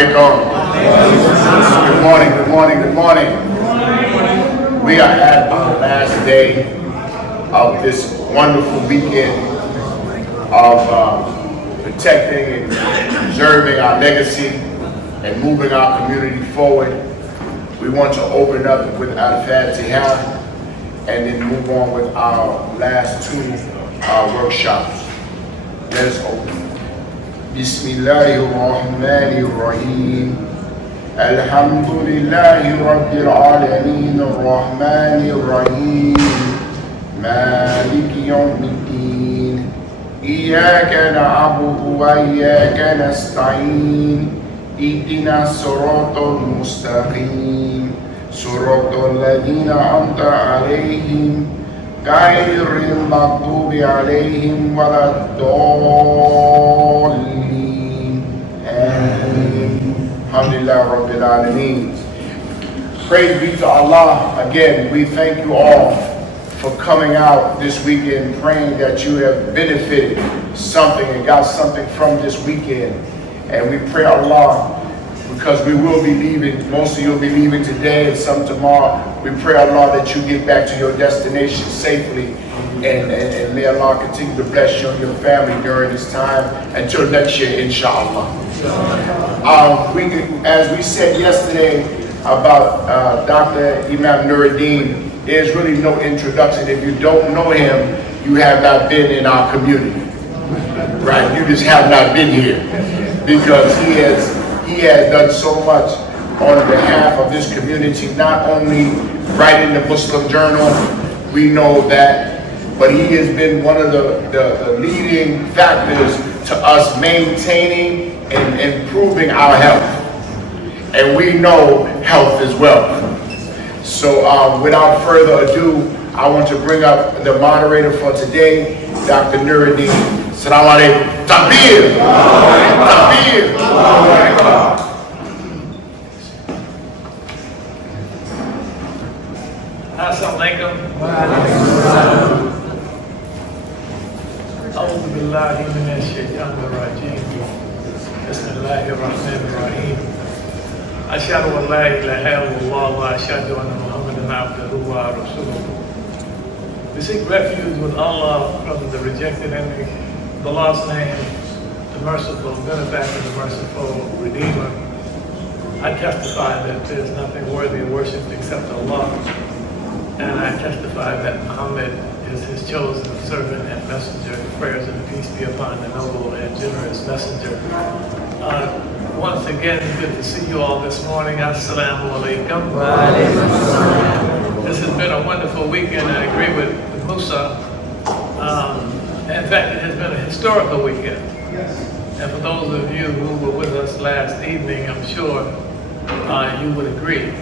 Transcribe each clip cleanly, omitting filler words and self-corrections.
alaikum. Good morning, good morning, good morning. We are at our last day of this wonderful weekend of protecting and preserving our legacy and moving our community forward. We want to open up with Al-Fatiha and then move on with our last two workshops. Let us open. Bismillahirrahmanirrahim. Alhamdulillahi Rabbil Alameen Ar-Rahmanir-Rahim Maliki Yawmiddin Iyaka na'budu wa iyaka nasta'in Ihdina as-siratal mustaqim Siratal ladzina an'amta 'alaihim ghairil maghdubi 'alaihim waladdallin. Amin. Alhamdulillah Rabbil Alameen. Praise be to Allah. Again, we thank you all for coming out this weekend, praying that you have benefited something and got something from this weekend. And we pray Allah, because we will be leaving, most of you will be leaving today and some tomorrow. We pray Allah that you get back to your destination safely, and may Allah continue to bless you and your family during this time until next year, inshallah. As we said yesterday about Dr. Imam Nuruddin, there's really no introduction. If you don't know him, you have not been in our community, right? You just have not been here, because he has done so much on behalf of this community, not only writing the Muslim Journal, we know that, but he has been one of the leading factors to us maintaining and improving our health. And we know health is wealth. So without further ado, I want to bring up the moderator for today, Dr. Nuruddin. Assalamu alaikum. Takbir! Takbir! Assalamu alaikum. A'udhu billahi minash shaitanir rajim. Bismillahir rahmanir rahim. Ashhadu an la ilaha illallah wa ashhadu anna Muhammadan abduhu wa rasuluhu. We seek refuge with Allah from the rejected enemy, the lost name, the merciful benefactor, the merciful redeemer. I testify that there is nothing worthy of worship except Allah. And I testify that Muhammad is his chosen servant and messenger. Prayers and peace be upon the noble and generous messenger. Once again, good to see you all this morning. Assalamu alaikum. This has been a wonderful weekend. I agree with Musa. In fact, it has been a historical weekend. And for those of you who were with us last evening, I'm sure you would agree.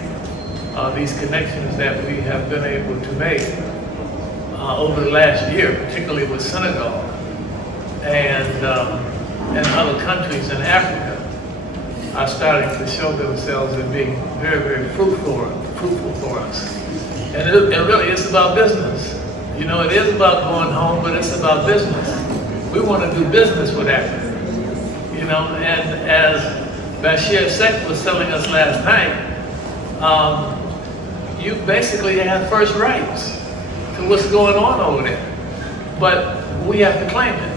These connections that we have been able to make over the last year, particularly with Senegal and other countries in Africa, are starting to show themselves as being very, very fruitful for us. And it really is about business. You know, it is about going home, but it's about business. We want to do business with Africa. You know, and as Bashir Sek was telling us last night, you basically have first rights to what's going on over there. But we have to claim it.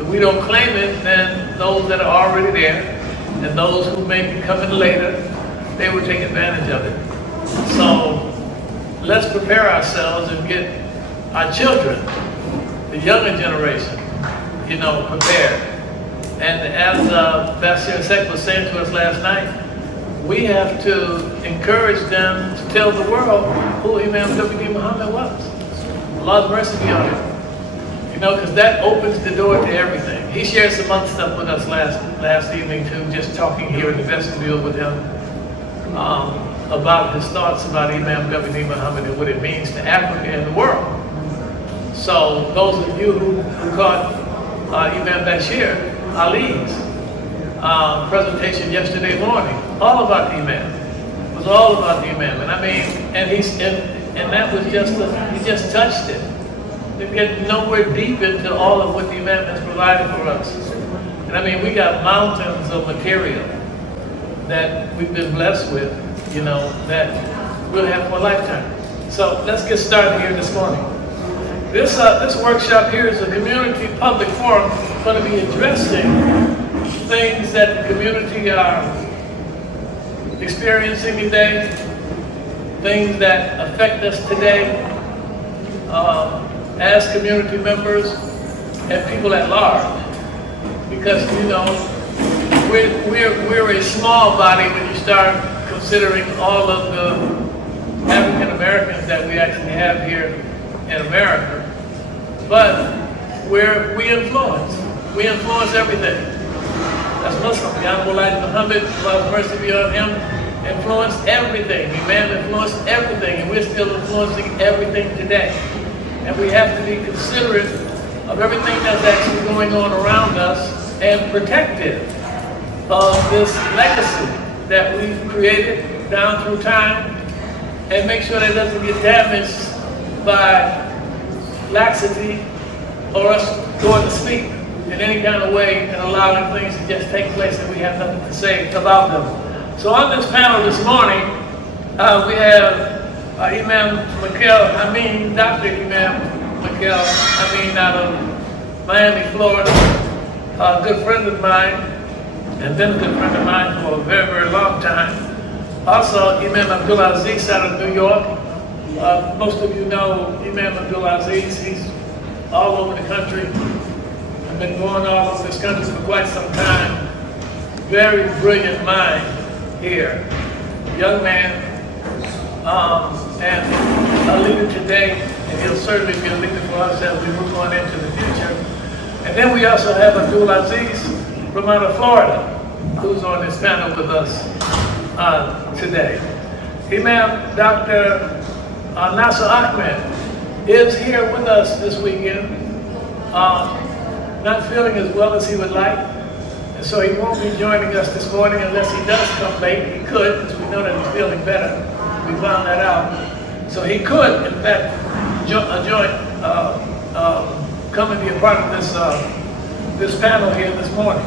If we don't claim it, then those that are already there and those who may be coming later, they will take advantage of it. So let's prepare ourselves and get our children, the younger generation, you know, prepared. And as Bashir Sek was saying to us last night, we have to encourage them to tell the world who Imam W.D. Muhammad was. Allah's mercy be on him. You know, because that opens the door to everything. He shared some other stuff with us last evening too, just talking here in the vestibule with him about his thoughts about Imam W.D. Muhammad and what it means to Africa and the world. So those of you who caught Imam Bashir Ali's presentation yesterday morning, all about the Imam. It was all about the Imam. And I mean, and that was just, he just touched it. They get nowhere deep into all of what the Imam has provided for us. And I mean, we got mountains of material that we've been blessed with, you know, that we'll have for a lifetime. So let's get started here this morning. This workshop here is a community public forum going to be addressing things that the community are experiencing today, things that affect us today as community members and people at large. Because, you know, we're a small body when you start considering all of the African Americans that we actually have here in America. But we influence everything. As Muslim, the Honorable Elijah Muhammad, Allah's mercy be on him, influenced everything. The man influenced everything, and we're still influencing everything today. And we have to be considerate of everything that's actually going on around us and protective of this legacy that we've created down through time, and make sure that it doesn't get damaged by laxity or us going to sleep in any kind of way and allowing things to just take place and we have nothing to say about them. So on this panel this morning, we have Imam Mikel Amin, Dr. Imam Mikel Amin out of Miami, Florida, a good friend of mine, and been a good friend of mine for a very, very long time. Also, Imam Abdulaziz out of New York. Most of you know Imam Abdulaziz. He's all over the country. I've been going all over this country for quite some time. Very brilliant mind here. Young man, and a leader today, and he'll certainly be a leader for us as we move on into the future. And then we also have Abdulaziz from out of Florida, who's on this panel with us today. Imam Dr. Nasser Ahmed is here with us this weekend, not feeling as well as he would like, and so he won't be joining us this morning unless he does come late. He could, because we know that he's feeling better. We found that out. So he could, in fact, come and be a part of this panel here this morning.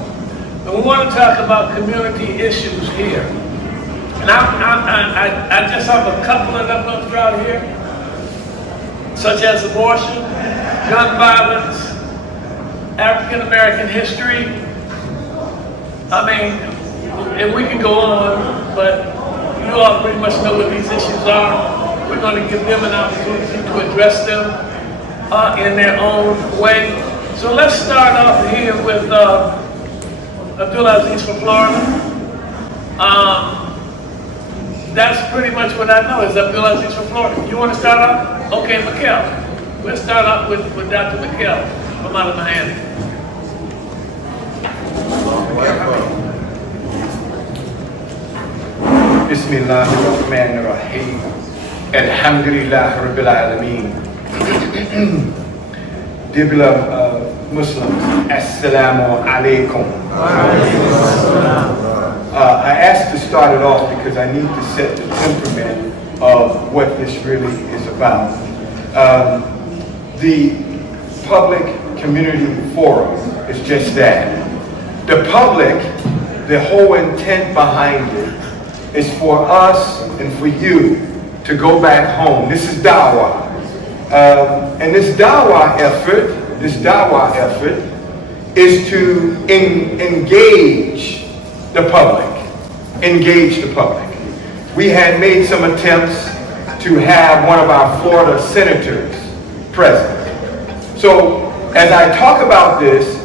And we want to talk about community issues here. And I just have a couple of them up throughout here, such as abortion, gun violence, African American history. I mean, and we can go on, but you all pretty much know what these issues are. We're going to give them an opportunity to address them in their own way. So let's start off here with Abdulaziz from Florida. That's pretty much what I know is Abdulaziz from Florida. You want to start off? Okay, Mikel. Let's start off with Dr. Mikel from out of Miami. Bismillahirrahmanirrahim. Alhamdulillah Rabbil Alameen. Dear beloved Muslims, Assalamu alaikum. I asked to start it off because I need to set the temperament of what this really is about. The Public Community Forum is just that. The public, the whole intent behind it is for us and for you to go back home. This is dawah. And this dawah effort is to engage the public. Engage the public. We had made some attempts to have one of our Florida senators present. So as I talk about this,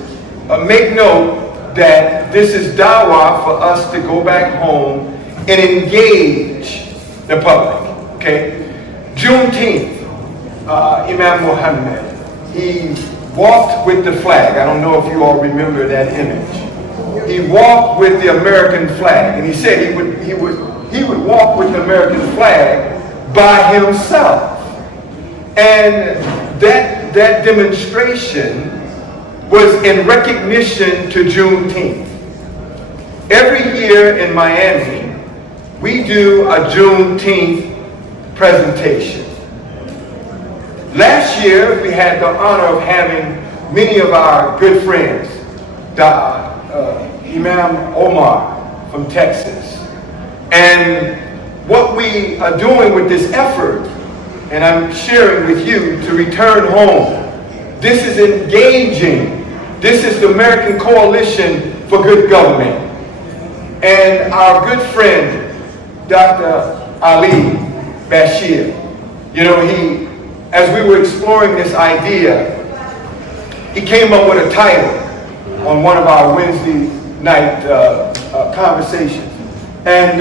make note that this is dawah for us to go back home and engage the public, okay? Juneteenth, Imam Muhammad, he walked with the flag. I don't know if you all remember that image. He walked with the American flag, and he said he would walk with the American flag by himself. And that demonstration was in recognition to Juneteenth. Every year in Miami, we do a Juneteenth presentation. Last year, we had the honor of having many of our good friends, Imam Omar from Texas, And what we are doing with this effort, and I'm sharing with you to return home, this is engaging. This is the American Coalition for Good Government. And our good friend, Dr. Ali Bashir, as we were exploring this idea, he came up with a title on one of our Wednesday night conversations. And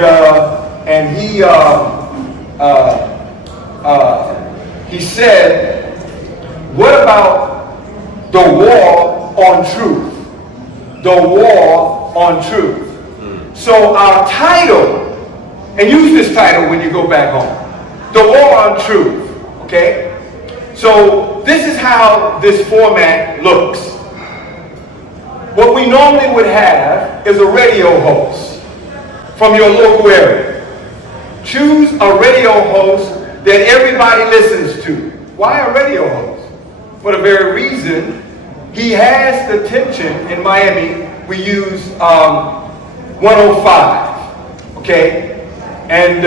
he said, what about the war on truth? The war on truth. So our title, and use this title when you go back home, the war on truth, okay? So this is how this format looks. What we normally would have is a radio host from your local area. Choose a radio host that everybody listens to. Why a radio host? For the very reason he has the attention. In Miami, we use 105, okay? And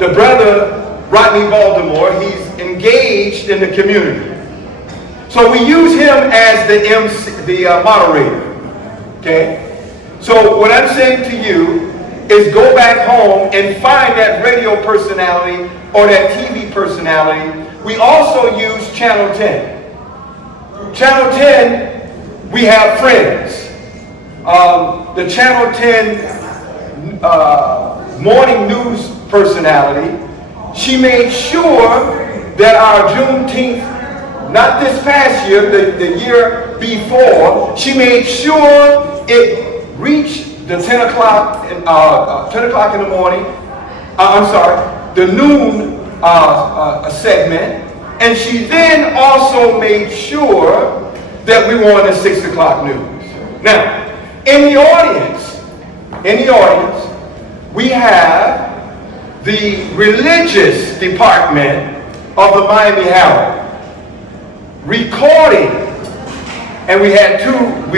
the brother, Rodney Baltimore, he's engaged in the community. So we use him as the moderator, okay? So what I'm saying to you is go back home and find that radio personality or that TV personality. We also use Channel 10. Channel 10, we have friends. The Channel 10 morning news personality, she made sure that our Juneteenth, not this past year, the year before, she made sure it reached the 10 o'clock in the morning, the noon segment, and she then also made sure that we were on the 6 o'clock news. Now, in the audience, we have the religious department of the Miami Herald recording, and we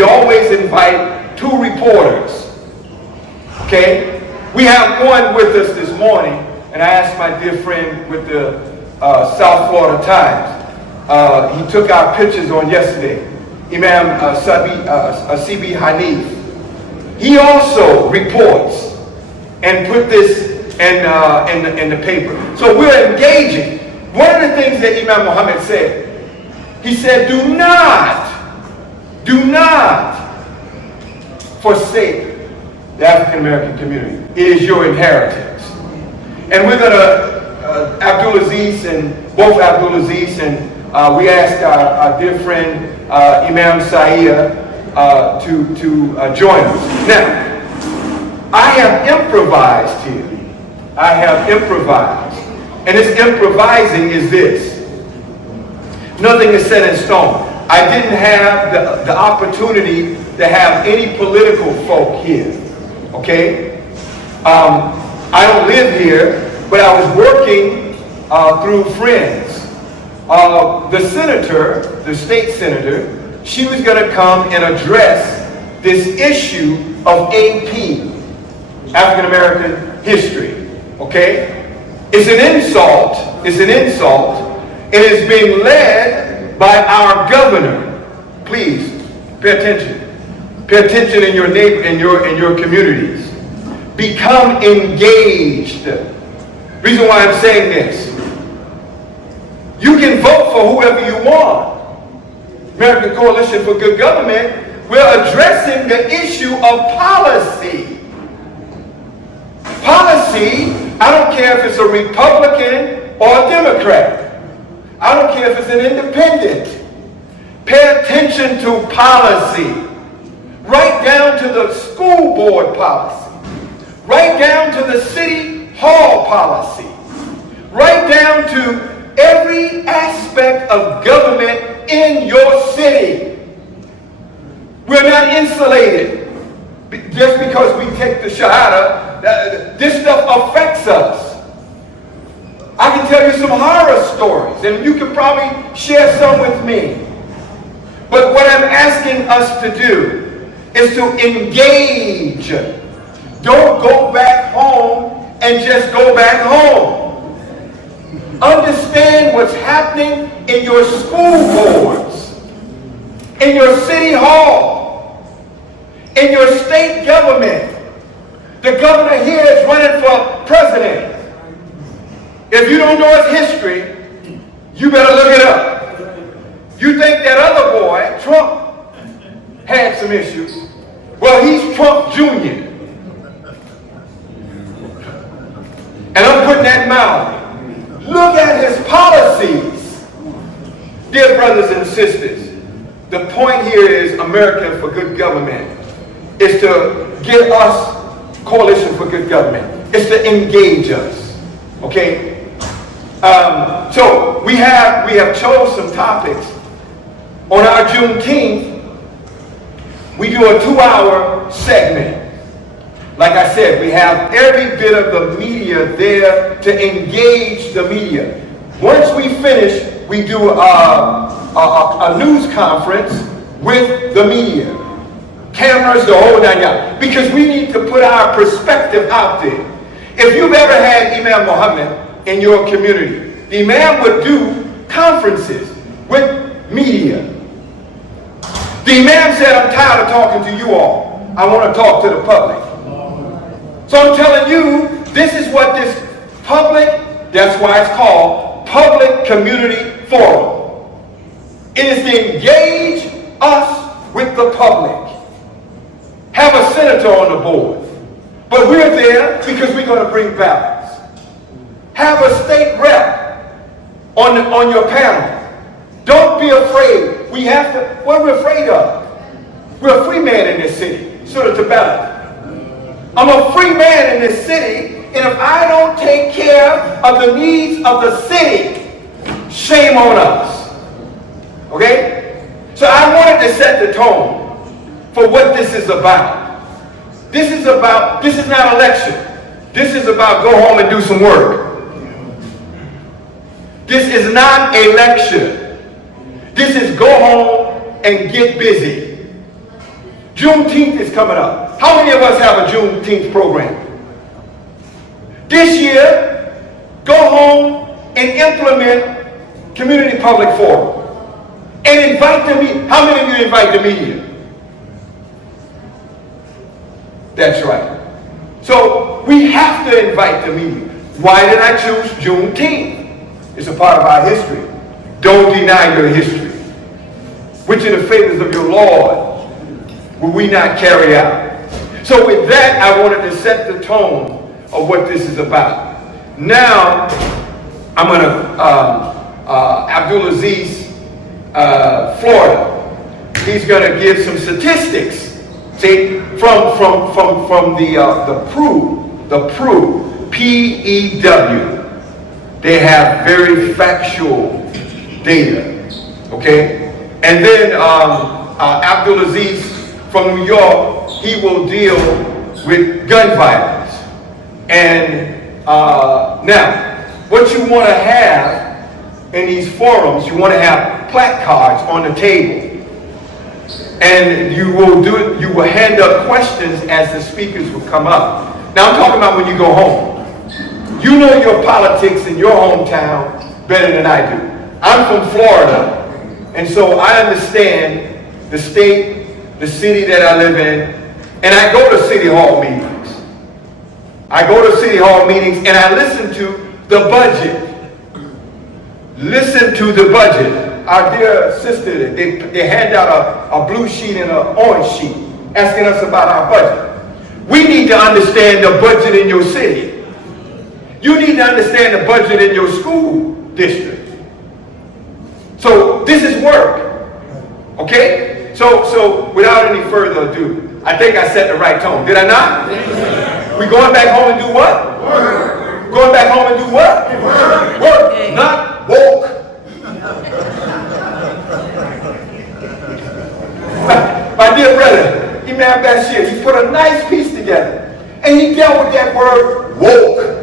always invite 2 reporters, okay? We have one with us this morning, and I asked my dear friend with the South Florida Times, he took our pictures on yesterday, Imam C.B. Hanif. He also reports and put this in the paper. So we're engaging. One of the things that Imam Muhammad said, he said, do not forsake the African American community. It is your inheritance. And we're going to, Abdulaziz and we asked our dear friend Imam Saia to join us. Now, I have improvised here. And this improvising is this. Nothing is set in stone. I didn't have the opportunity to have any political folk here, okay? I don't live here, but I was working through friends. The senator, the state senator, she was gonna come and address this issue of AP, African American history, okay? It's an insult. It is being led by our governor. Please, pay attention. Pay attention in your in your communities. Become engaged. Reason why I'm saying this. You can vote for whoever you want. American Coalition for Good Government, we're addressing the issue of policy. Policy, I don't care if it's a Republican or a Democrat. I don't care if it's an independent. Pay attention to policy. Right down to the school board policy. Right down to the city hall policy. Right down to every aspect of government in your city. We're not insulated. Just because we take the Shahada, this stuff affects us. I can tell you some horror stories, and you can probably share some with me. But what I'm asking us to do is to engage. Don't go back home and just go back home. Understand what's happening in your school boards, in your city hall, in your state government. The governor here is running for president. If you don't know his history, you better look it up. You think that other boy, Trump, had some issues. Well, he's Trump Jr. And I'm putting that mildly. Look at his policies. Dear brothers and sisters, the point here is America for Good Government. Is to get us, Coalition for Good Government. It's to engage us. Okay? So we have chose some topics. On our Juneteenth, we do a 2-hour segment. Like I said, we have every bit of the media there to engage the media. Once we finish, we do a news conference with the media. Cameras, the whole 9 yards. Because we need to put our perspective out there. If you've ever had Imam Muhammad in your community, the Imam would do conferences with media. The Imam said, I'm tired of talking to you all. I want to talk to the public. So I'm telling you, this is what this public, that's why it's called Public Community Forum. It is to engage us with the public. Have a senator on the board. But we're there because we're going to bring balance. Have a state rep on your panel. Don't be afraid. We have to, what are we afraid of? We're a free man in this city. Sort of Tibet. I'm a free man in this city, and if I don't take care of the needs of the city, shame on us. Okay? So I wanted to set the tone for what this is about. This is not election. This is about go home and do some work. This is not election. This is go home and get busy. Juneteenth is coming up. How many of us have a Juneteenth program? This year, go home and implement Community Public Forum. And invite the media. How many of you invite the media? That's right. So we have to invite the media. Why did I choose Juneteenth? It's a part of our history. Don't deny your history. Which of the favors of your Lord will we not carry out? So with that, I wanted to set the tone of what this is about. Now, I'm going to, Abdulaziz, Florida, he's going to give some statistics, see, from the PREW, P-E-W. They have very factual data, okay? And then Abdulaziz from New York, he will deal with gun violence. And now, what you want to have in these forums, you want to have placards on the table. And you will do it, you will hand up questions as the speakers will come up. Now I'm talking about when you go home. You know your politics in your hometown better than I do. I'm from Florida, and so I understand the state, the city that I live in, and I go to city hall meetings. I go to city hall meetings and I listen to the budget. Listen to the budget. Our dear sister, they hand out a blue sheet and an orange sheet asking us about our budget. We need to understand the budget in your city. You need to understand the budget in your school district. So this is work. Okay? So without any further ado, I think I set the right tone. Did I not? We going back home and do what? Work. Going back home and do what? Work. Work. Not woke. My dear brother, Imam Bashir, he put a nice piece together. And he dealt with that word woke.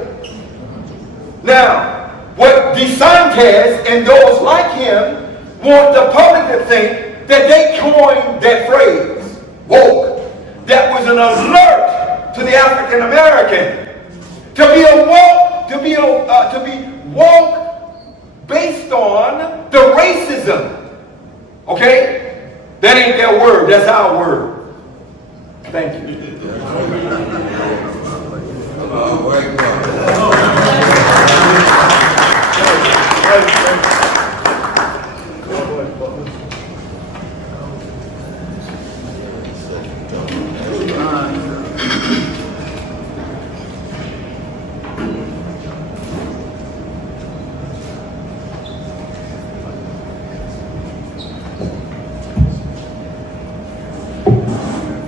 Now, what DeSantis and those like him want the public to think that they coined that phrase, woke. That was an alert to the African American To be woke based on the racism. Okay? That ain't their word, that's our word. Thank you.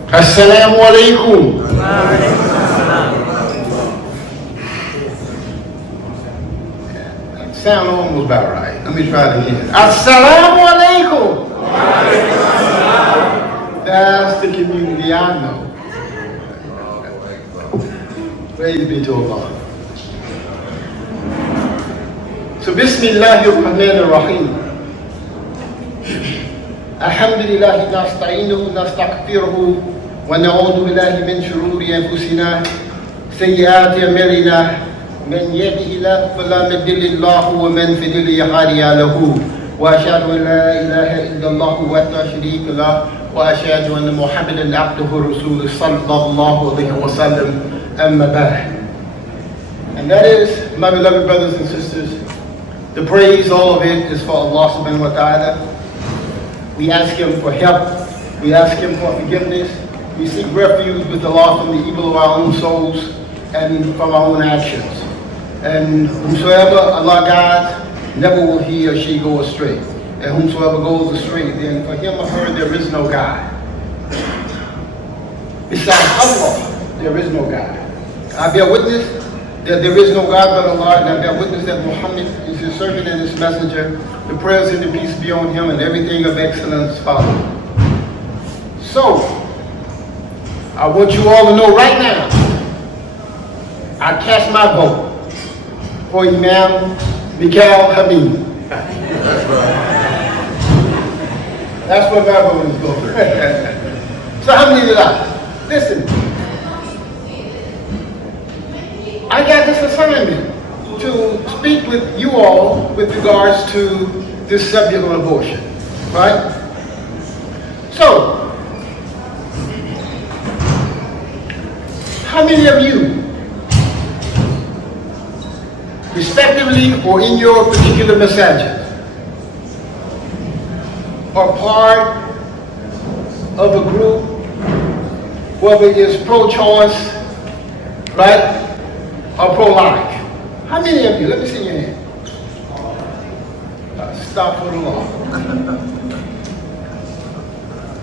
Assalamu alaikum. Sound almost about right. Let me try it again. Assalamu alaikum. That's the community I know. Praise be to Allah. So Bismillahirrahmanirrahim. Alhamdulillah nasta'inuhu nastaghfiruhu wa na'udhu billahi min shururi anfusina sayyiati a'malina man yahdihillahu fala mudilla lahu wa man yudlil fala hadiya lahu wa ashhadu an la ilaha illallah wahdahu la sharika lahu wa ashhadu anna Muhammadan abduhu wa rasuluhu sallallahu alayhi wa sallam amma ba'd. And that is, my beloved brothers and sisters, the praise, all of it is for Allah subhanahu wa ta'ala. We ask Him for help. We ask Him for forgiveness. We seek refuge with Allah from the evil of our own souls and from our own actions. And whosoever Allah guides, never will he or she go astray. And whomsoever goes astray, then for him or her there is no guide. Besides Allah, there is no guide. I bear witness that there is no God but Allah, and I bear witness that Muhammad is His servant and His messenger. The prayers and the peace be on him, and everything of excellence follow. So, I want you all to know right now, I cast my vote for Imam Mikhail Hamid. That's what my vote is going for. So alhamdulillah, listen. I got this assignment to speak with you all with regards to this subject on abortion, right? So, how many of you, respectively or in your particular masajid, are part of a group, whether it's pro-choice, right, or pro-life? How many of you? Let me see your hand. Stop for the law.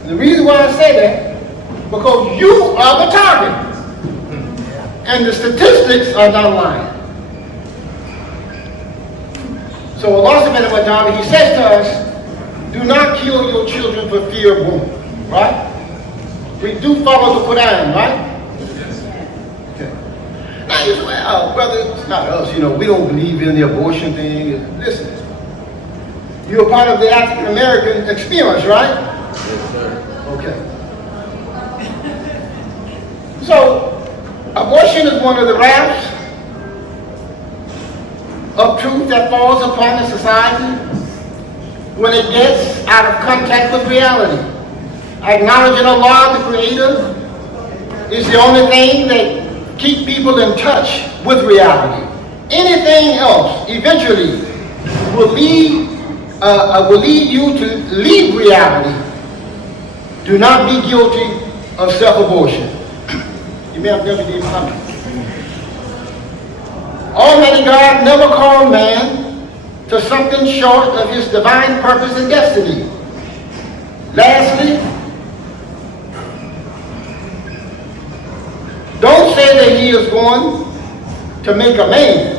The reason why I say that, because you are the target. And the statistics are not lying. So Allah subhanahu wa ta'ala, He says to us, do not kill your children for fear of womb. Right? We do follow the Quran, right? Now you say, well, brother, it's not us, we don't believe in the abortion thing. Listen, you're part of the African American experience, right? Yes, sir. Okay. So, abortion is one of the rafts of truth that falls upon the society when it gets out of contact with reality. Acknowledging Allah, the Creator, is the only thing that keep people in touch with reality. Anything else eventually will lead you to leave reality. Do not be guilty of self-abortion. You may have never been coming. Almighty God never called man to something short of His divine purpose and destiny. Lastly, don't say that He is going to make a man.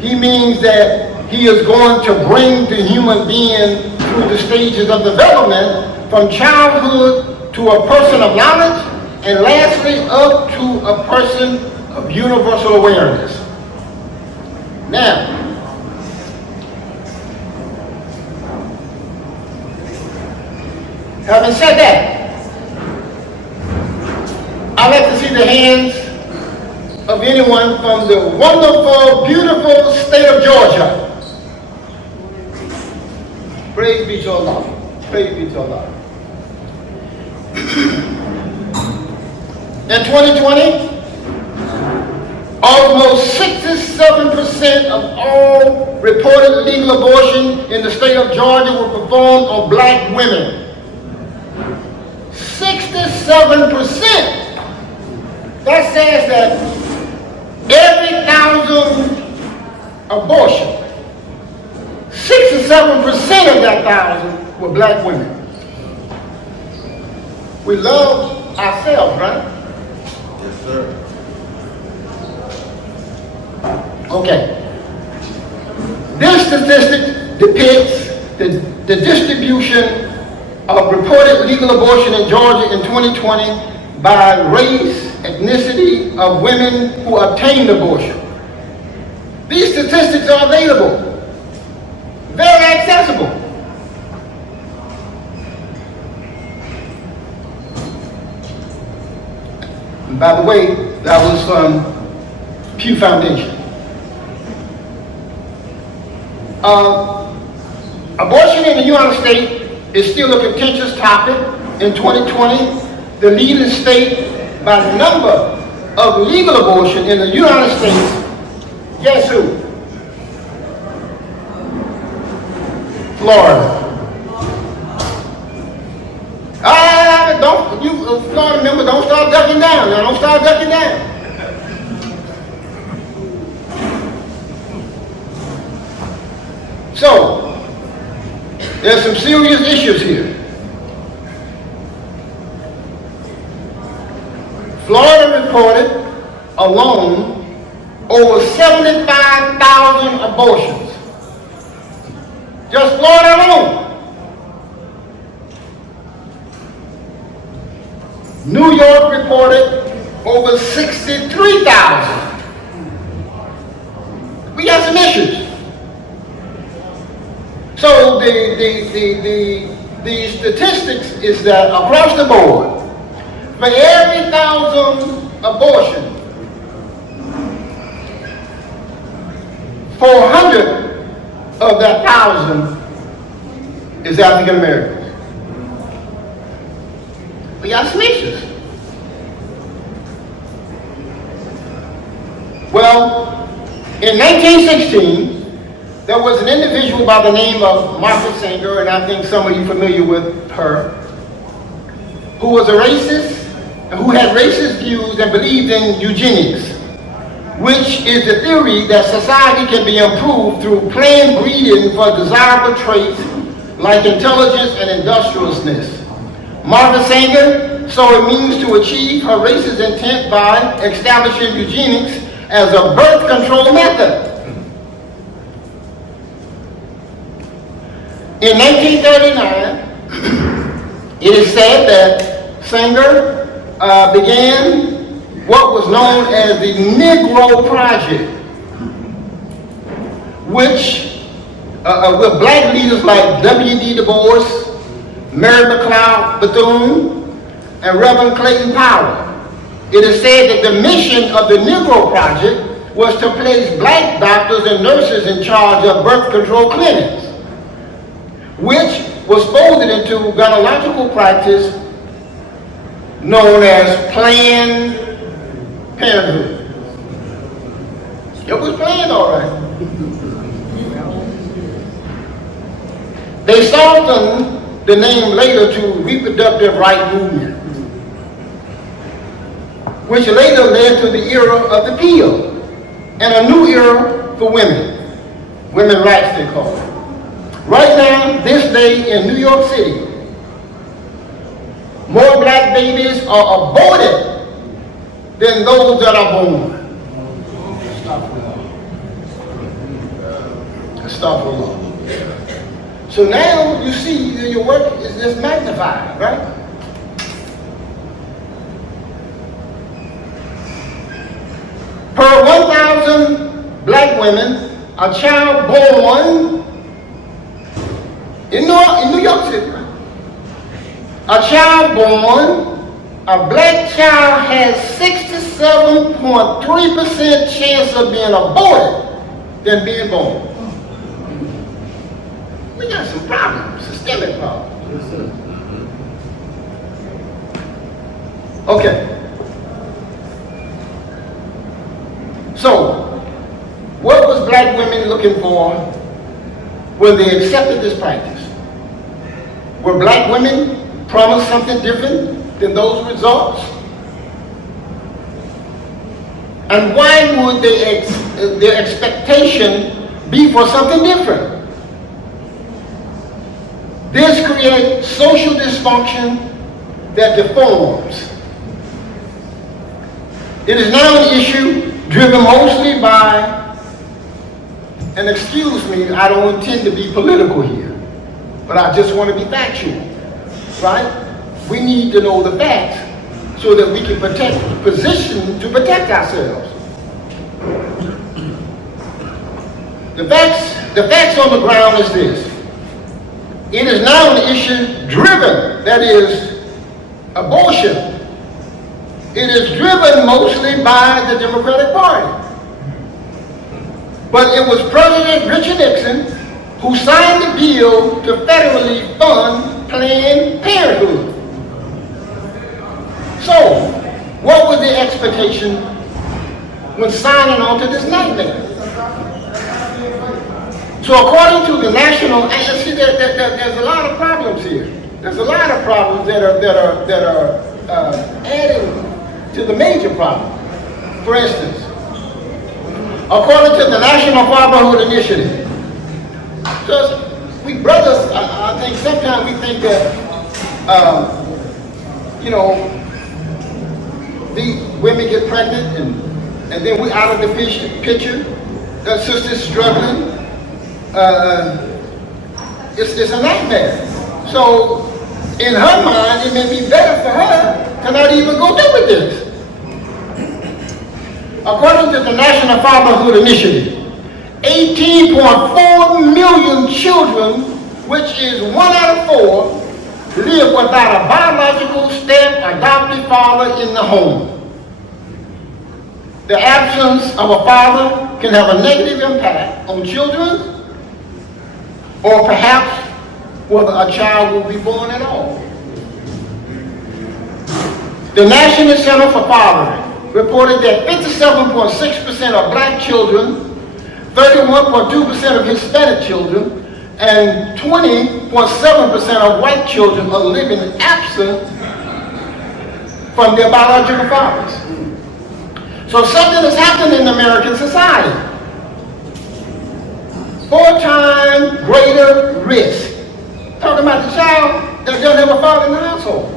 He means that He is going to bring the human being through the stages of development from childhood to a person of knowledge, and lastly up to a person of universal awareness. Now, having said that, I'd like to see the hands of any anyone from the wonderful, beautiful state of Georgia? Praise be to Allah. Praise be to Allah. In 2020, almost 67% of all reported legal abortion in the state of Georgia were performed on black women. 67%. That says that every 1,000 abortions, 67% of that 1,000 were black women. We love ourselves, right? Yes, sir. Okay. This statistic depicts the distribution of reported legal abortion in Georgia in 2020 by race, ethnicity of women who obtained abortion. These statistics are available, very accessible. And by the way, that was from Pew Foundation. Abortion in the United States is still a contentious topic. In 2020, the leading state by number of legal abortion in the United States, guess who? Florida. Florida member, don't start ducking down. Now, don't start ducking down. So, there's some serious issues here. Florida reported alone over 75,000 abortions. Just Florida alone. New York reported over 63,000. We got some issues. So the statistics is that across the board, for every 1,000 abortions, 400 of that 1,000 is African Americans. We got some issues. Well, in 1916, there was an individual by the name of Martha Singer, and I think some of you are familiar with her, who was a racist and who had racist views and believed in eugenics, which is the theory that society can be improved through planned breeding for desirable traits like intelligence and industriousness. Martha Singer saw a means to achieve her racist intent by establishing eugenics as a birth control method. In 1939, it is said that Singer began what was known as the Negro Project, which with black leaders like W.D. Du Bois, Mary McLeod Bethune, and Reverend Clayton Powell. It is said that the mission of the Negro Project was to place black doctors and nurses in charge of birth control clinics, which was folded into gynecological practice known as Planned Parenthood. It was planned all right. They softened the name later to Reproductive Rights Movement, which later led to the era of the pill and a new era for women. Women's rights, they call it. Right now, this day in New York City, more black babies are aborted than those that are born. Astaghfirullah. So now you see that your work is just magnified, right? Per 1,000 black women, a child born in New York City, a child born a black child has 67.3% chance of being aborted than being born. We got some problems, systemic problems. Okay. So, what was black women looking for when they accepted this practice? Were black women promised something different than those results? And why would their expectation be for something different? This creates social dysfunction that deforms. It is now an issue driven mostly by, and excuse me, I don't intend to be political here, but I just want to be factual, right? We need to know the facts so that we can position to protect ourselves. The facts on the ground is this. It is now an issue driven, that is, abortion. It is driven mostly by the Democratic Party. But it was President Richard Nixon who signed the bill to federally fund Planned Parenthood. So, what was the expectation when signing on to this nightmare? So according to the national, and see, there's a lot of problems here. There's a lot of problems that are adding to the major problem. For instance, according to the National Fatherhood Initiative, because we brothers, I think sometimes we think that, you know, these women get pregnant and then we out of the picture. That sister's struggling. It's a nightmare. So in her mind, it may be better for her to not even go through with this. According to the National Fatherhood Initiative, 18.4 million children, which is 1 out of 4, live without a biological step-adopted father in the home. The absence of a father can have a negative impact on children, or perhaps whether a child will be born at all. The National Center for Fathering reported that 57.6% of black children, 31.2% of Hispanic children, and 20.7% of white children are living absent from their biological fathers. So something has happened in American society. 4 times greater risk. Talking about the child that doesn't have a father in the household.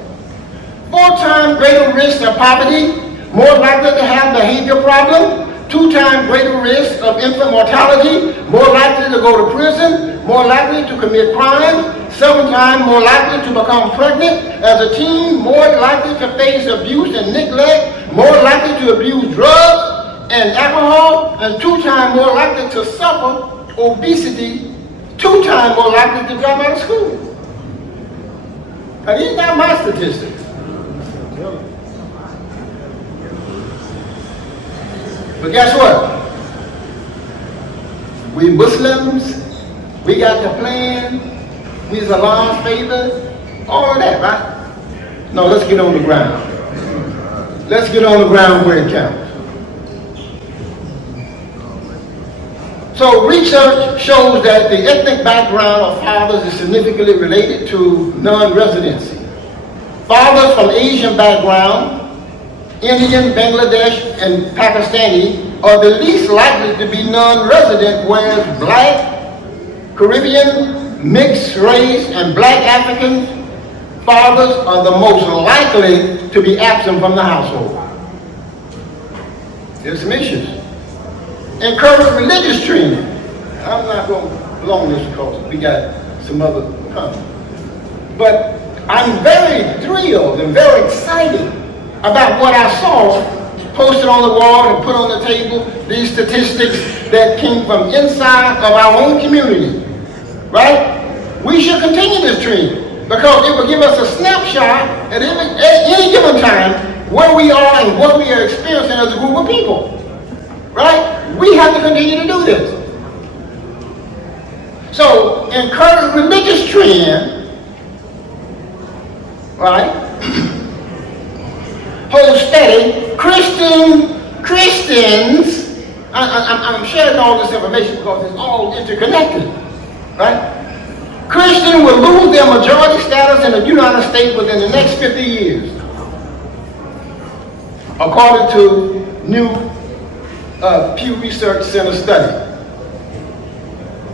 4 times greater risk of poverty, more likely to have behavior problems, 2 times greater risk of infant mortality, more likely to go to prison, more likely to commit crimes, 7 times more likely to become pregnant as a teen, more likely to face abuse and neglect, more likely to abuse drugs and alcohol, and 2 times more likely to suffer obesity, 2 times more likely to drop out of school. Now these are not my statistics. But guess what? We Muslims, we got the plan, we's Allah's favor, all of that, right? No, let's get on the ground. Let's get on the ground where it counts. So research shows that the ethnic background of fathers is significantly related to non-residency. Fathers from Asian background, Indian, Bangladesh, and Pakistani are the least likely to be non-resident, whereas black, Caribbean, mixed race, and black African fathers are the most likely to be absent from the household. There's some issues. Encourage religious training. I'm not going to prolong this because we got some other comments. But I'm very thrilled and very excited about what I saw posted on the wall and put on the table, these statistics that came from inside of our own community, right? We should continue this trend. Because it will give us a snapshot at any given time where we are and what we are experiencing as a group of people. Right? We have to continue to do this. So, in current religious trend, right, hold steady, Christians, I'm sharing all this information because it's all interconnected, right? Christians will lose their majority status in the United States within the next 50 years, according to new Pew Research Center study.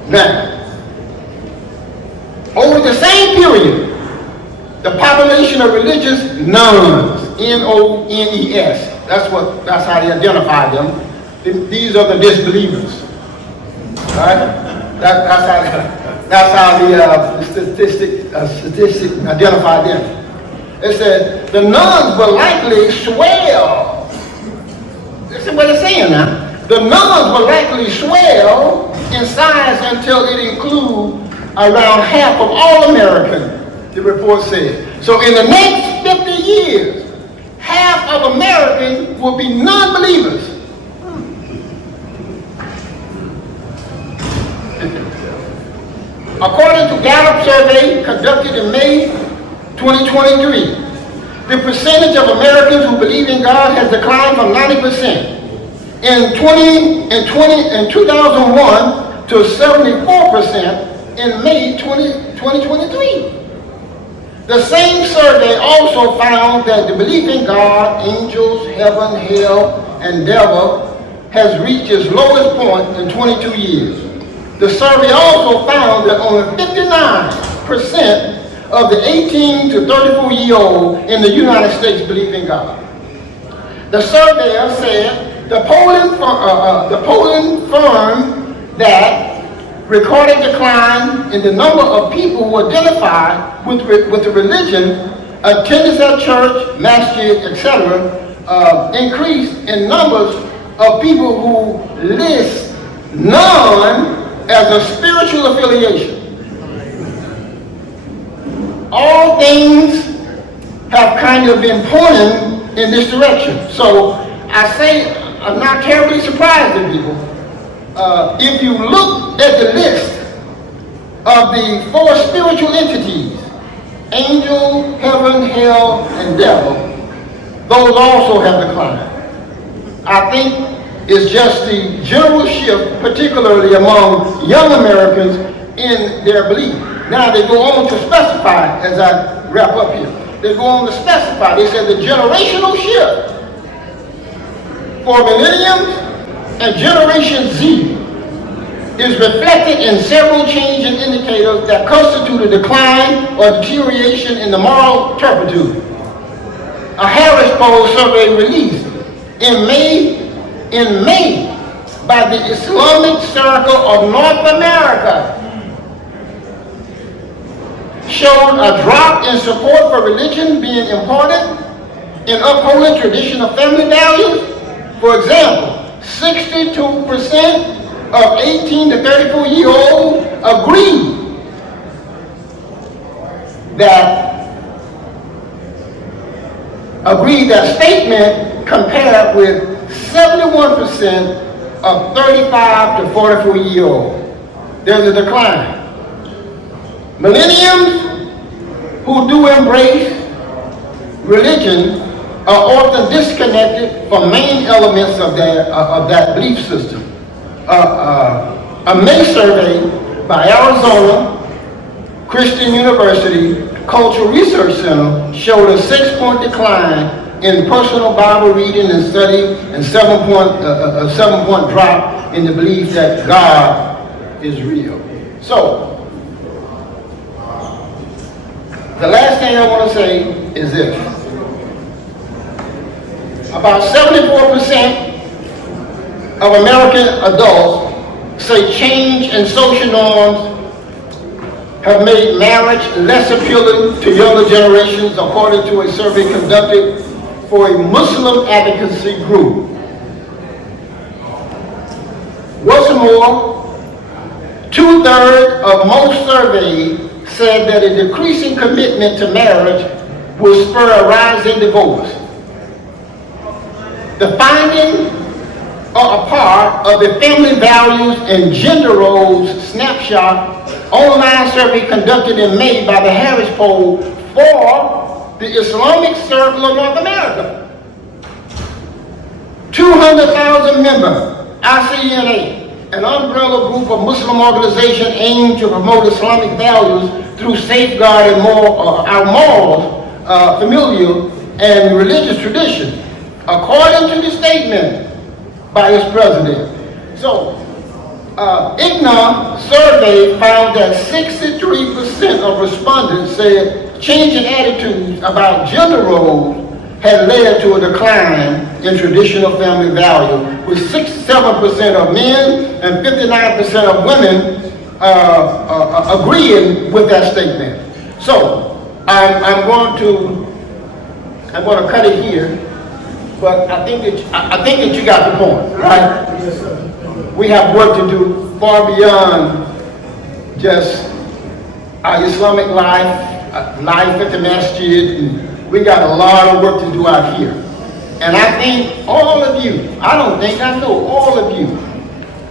Now, over the same period, the population of religious nuns, N-O-N-E-S, that's how they identify them. These are the disbelievers, right? That's how the statistic identify them. It said the nuns will likely swell. This is what it's saying now. The nuns will likely swell in size until it includes around half of all Americans, the report says. So in the next 50 years, half of Americans will be non-believers. According to Gallup survey conducted in May 2023, the percentage of Americans who believe in God has declined from 90% in 2001 to 74% in May 2023. The same survey also found that the belief in God, angels, heaven, hell, and devil has reached its lowest point in 22 years. The survey also found that only 59% of the 18 to 34-year-old in the United States believe in God. The surveyor said the polling firm that recorded decline in the number of people who identify with the religion, attendance at church, masjid, etc., increased in numbers of people who list none as a spiritual affiliation. All things have kind of been pointing in this direction. So I say I'm not terribly surprised at people. If you look at the list of the 4 spiritual entities, angel, heaven, hell, and devil, those also have declined. I think it's just the general shift, particularly among young Americans, in their belief. Now they go on to specify, as I wrap up here, they go on to specify, they said the generational shift for millenniums and Generation Z is reflected in several changing indicators that constitute a decline or deterioration in the moral turpitude. A Harris poll survey released in May by the Islamic Circle of North America showed a drop in support for religion being important in upholding traditional family values. For example, 62% of 18 to 34-year-olds agree that statement compared with 71% of 35 to 44-year-olds. There's a decline. Millennials who do embrace religion are often disconnected from main elements of that belief system. A May survey by Arizona Christian University Cultural Research Center showed a 6-point decline in personal Bible reading and study and a 7-point drop in the belief that God is real. So, the last thing I want to say is this. About 74% of American adults say change in social norms have made marriage less appealing to younger generations, according to a survey conducted for a Muslim advocacy group. What's more, 2/3 of most surveyed said that a decreasing commitment to marriage will spur a rise in divorce. The findings are a part of the Family Values and Gender Roles Snapshot online survey conducted in May by the Harris Poll for the Islamic Circle of North America. 200,000 members, ICNA, an umbrella group of Muslim organizations aimed to promote Islamic values through safeguarding our morals, familial, and religious tradition, according to the statement by its president. So, IGNA survey found that 63% of respondents said changing attitudes about gender roles had led to a decline in traditional family value, with 67% of men and 59% of women agreeing with that statement. So I'm going to cut it here, but I think that you got the point, right? Yes, sir. We have work to do far beyond just our Islamic life, life at the masjid, and we got a lot of work to do out here. And I think all of you, I know all of you,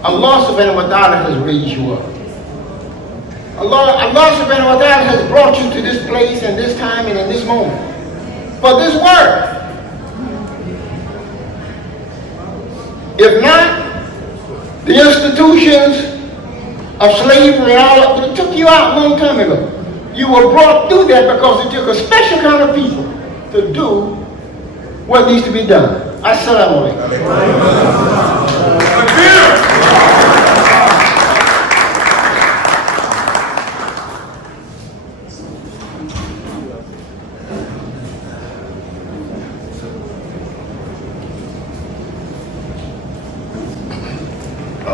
Allah subhanahu wa ta'ala has raised you up. Allah subhanahu wa ta'ala has brought you to this place and this time and in this moment for this work. If not, the institutions of slavery and all that took you out a long time ago. You were brought through that because it took a special kind of people to do what needs to be done. Assalamu alaikum.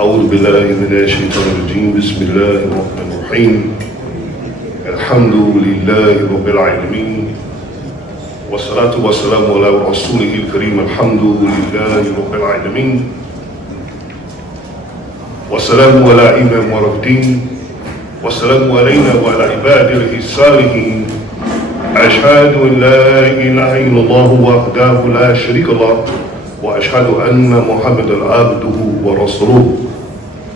أعوذ بالله من الشيطان الرجيم بسم الله الرحمن الرحيم الحمد لله رب العالمين والصلاة والسلام على رسوله الكريم الحمد لله رب العالمين والسلام على إمام الدين والسلام علينا وعلى عباده الصالحين أشهد أن لا إله إلا الله وحده لا شريك له وأشهد أن محمدا عبده ورسوله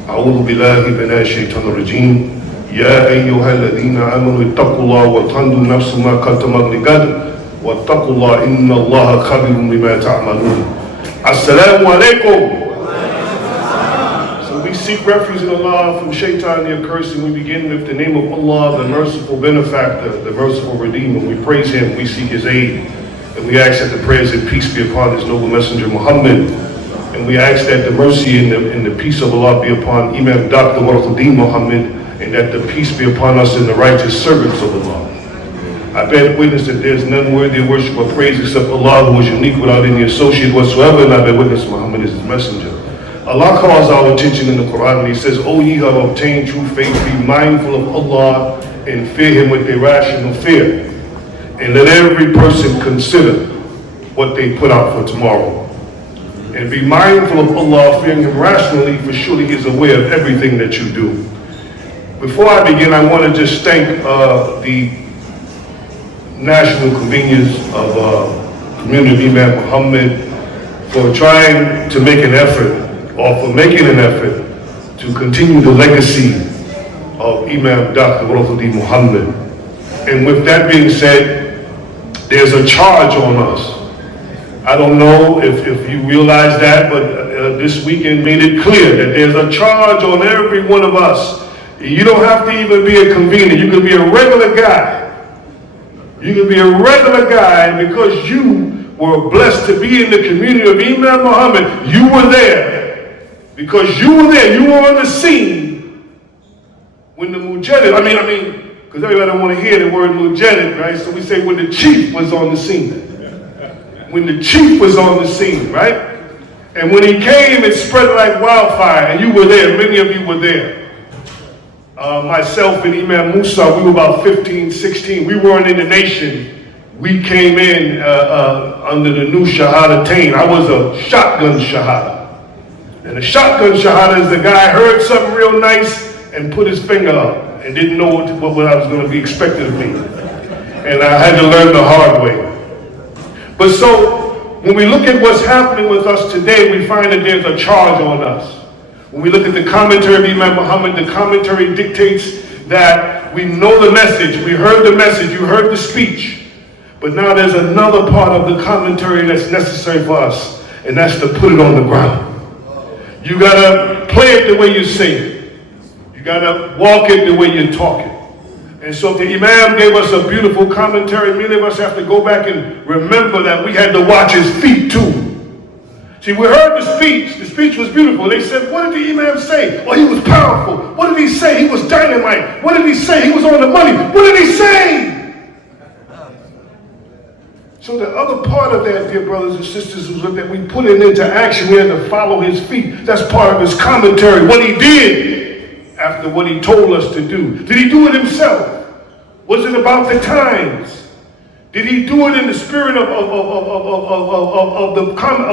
أعوذ بالله من الشيطان الرجيم يا أيها الذين آمنوا اتقوا الله وتنظر نفس ما قدمت لغد واتقوا الله إن الله خبير بما تعملون. Assalamu alaikum. So we seek refuge in Allah from shaitan the accursed, and we begin with the name of Allah, the merciful benefactor, the merciful redeemer. We praise him, we seek his aid, and we ask that the prayers and peace be upon his noble messenger Muhammad. And we ask that the mercy and the peace of Allah be upon Imam Dr. Warathuddin Muhammad, and that the peace be upon us and the righteous servants of Allah. I bear witness that there is none worthy of worship or praise except Allah, who is unique without any associate whatsoever, and I bear witness Muhammad is his messenger. Allah calls our attention in the Quran, and he says, O ye who have obtained true faith, be mindful of Allah and fear him with irrational fear. And let every person consider what they put out for tomorrow. And be mindful of Allah, fearing him rationally, for surely he is aware of everything that you do. Before I begin, I want to just thank the National Conveners of Community of Imam Muhammad for trying to make an effort, or for making an effort, to continue the legacy of Imam Dr. Warathuddin Muhammad. And with that being said, there's a charge on us. I don't know if you realize that, but this weekend made it clear that there's a charge on every one of us. You don't have to even be a convener. You can be a regular guy. You can be a regular guy, and because you were blessed to be in the community of Imam Muhammad, you were there. Because you were there, you were on the scene when the Mujahid, because everybody want to hear the word Mujahid, right? So we say when the chief was on the scene. When the chief was on the scene, right? And when he came, it spread like wildfire, and you were there, many of you were there. Myself and Imam Musa, we were about 15, 16. We weren't in the nation. We came in under the new Shahadatain. I was a shotgun Shahada. And a shotgun Shahada is the guy heard something real nice and put his finger up. and didn't know what I was going to be expected of me. And I had to learn the hard way. But so, when we look at what's happening with us today, we find that there's a charge on us. When we look at the commentary of Imam Muhammad, the commentary dictates that we know the message, we heard the message, you heard the speech. But now there's another part of the commentary that's necessary for us, and that's to put it on the ground. You gotta play it the way you say it. You gotta walk it the way you talk it. And so the Imam gave us a beautiful commentary. Many of us have to go back and remember that we had to watch his feet too. See, we heard the speech. The speech was beautiful. They said, what did the Imam say? Oh, he was powerful. What did he say? He was dynamite. What did he say? He was on the money. What did he say? So the other part of that, dear brothers and sisters, was that we put it into action. We had to follow his feet. That's part of his commentary. What he did after what he told us to do. Did he do it himself? Was it about the times? Did he do it in the spirit of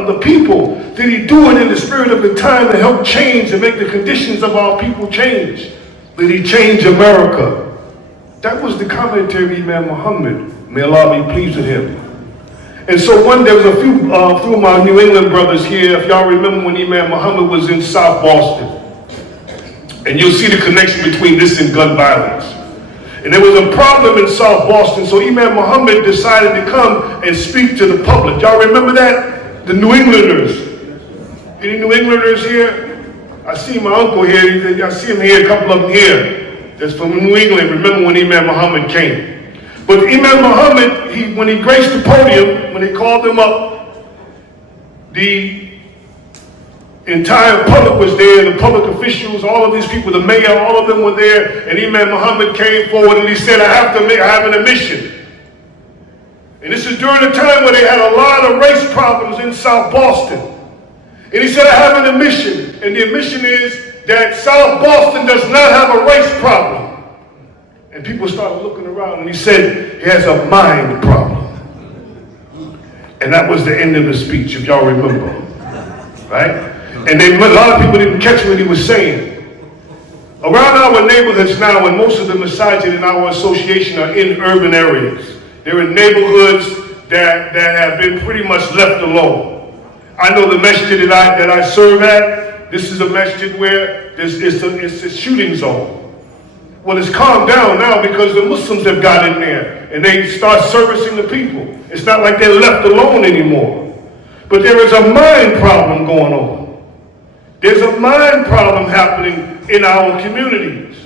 the people? Did he do it in the spirit of the time to help change and make the conditions of our people change? Did he change America? That was the commentary of Imam Muhammad. May Allah be pleased with him. And so there was a few of my New England brothers here, if y'all remember when Imam Muhammad was in South Boston. And you'll see the connection between this and gun violence. And there was a problem in South Boston, so Imam Muhammad decided to come and speak to the public. Y'all remember that? The New Englanders. Any New Englanders here? I see my uncle here. I see him here, a couple of them here. That's from New England. Remember when Imam Muhammad came. But Imam Muhammad, when he graced the podium, when they called him up, the entire public was there, the public officials, all of these people, the mayor, all of them were there, and Imam Muhammad came forward and he said, I have an admission. And this is during a time where they had a lot of race problems in South Boston. And he said, I have an admission, and the admission is that South Boston does not have a race problem. And people started looking around, and he said, he has a mind problem. And that was the end of his speech, if y'all remember, right? And a lot of people didn't catch what he was saying. Around our neighborhoods now, and most of the masajid in our association are in urban areas. They're in neighborhoods that have been pretty much left alone. I know the masjid that I serve at, this is a masjid where it's a shooting zone. Well, it's calmed down now because the Muslims have got in there and they start servicing the people. It's not like they're left alone anymore. But there is a mind problem going on. There's a mind problem happening in our communities.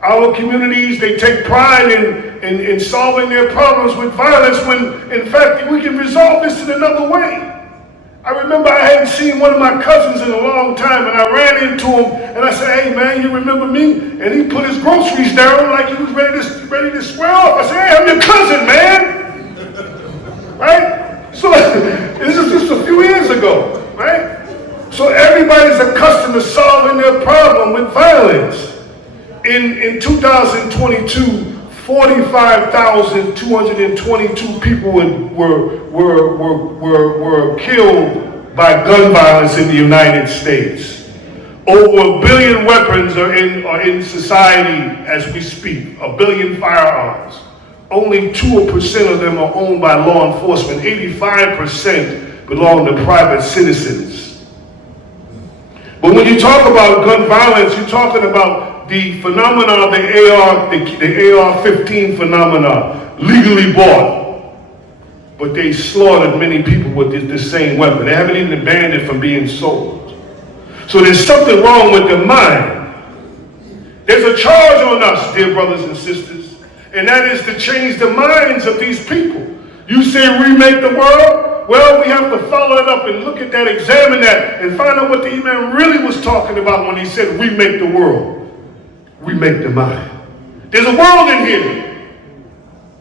Our communities, they take pride in solving their problems with violence when, in fact, we can resolve this in another way. I remember I hadn't seen one of my cousins in a long time, and I ran into him, and I said, hey, man, you remember me? And he put his groceries down like he was ready to swear off. I said, hey, I'm your cousin, man. Right? So this is just a few years ago, right? So everybody's accustomed to solving their problem with violence. In 2022, 45,222 people were killed by gun violence in the United States. Over 1 billion weapons are in society as we speak, 1 billion firearms. Only 2% of them are owned by law enforcement. 85% belong to private citizens. But when you talk about gun violence, you're talking about the phenomena of the AR-15 phenomena, legally bought. But they slaughtered many people with the same weapon. They haven't even banned it from being sold. So there's something wrong with the mind. There's a charge on us, dear brothers and sisters, and that is to change the minds of these people. You say remake the world? Well, we have to follow it up and look at that, examine that, and find out what the Imam really was talking about when he said remake the world. Remake the mind. There's a world in here.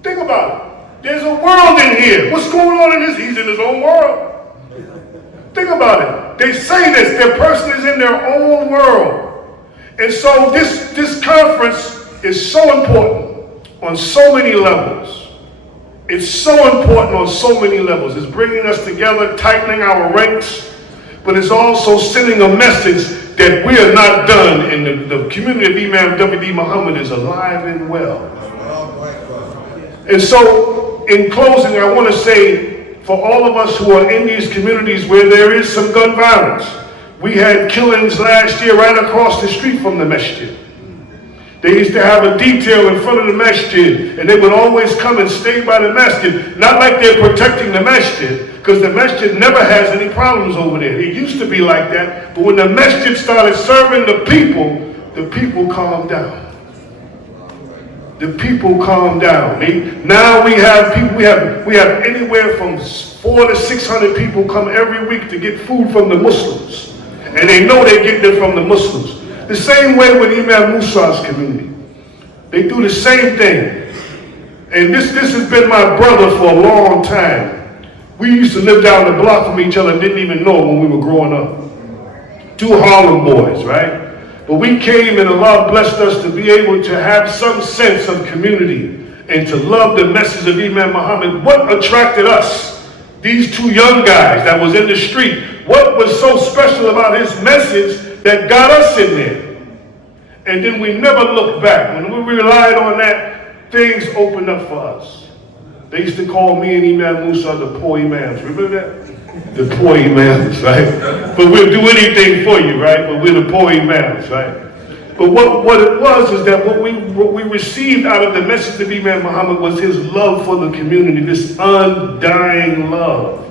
Think about it. There's a world in here. What's going on in this? He's in his own world. Think about it. They say this. Their person is in their own world. And so this conference is so important on so many levels. It's so important on so many levels. It's bringing us together, tightening our ranks, but it's also sending a message that we are not done, and the community of Imam W.D. Muhammad is alive and well. And so, in closing, I want to say, for all of us who are in these communities where there is some gun violence, we had killings last year right across the street from the masjid. They used to have a detail in front of the masjid, and they would always come and stay by the masjid, not like they're protecting the masjid, because the masjid never has any problems over there. It used to be like that, but when the masjid started serving the people calmed down. The people calmed down. Now we have people, we have anywhere from 400 to 600 people come every week to get food from the Muslims. And they know they get it from the Muslims. The same way with Imam Musa's community. They do the same thing. And this has been my brother for a long time. We used to live down the block from each other and didn't even know when we were growing up. Two Harlem boys, right? But we came and Allah blessed us to be able to have some sense of community and to love the message of Imam Muhammad. What attracted us? These two young guys that was in the street. What was so special about his message that got us in there? And then we never looked back. When we relied on that, things opened up for us. They used to call me and Imam Musa the poor imams. Remember that? The poor imams, right? But we'll do anything for you, right? But we're the poor imams, right? But what it was is that what we received out of the message of Imam Muhammad was his love for the community, this undying love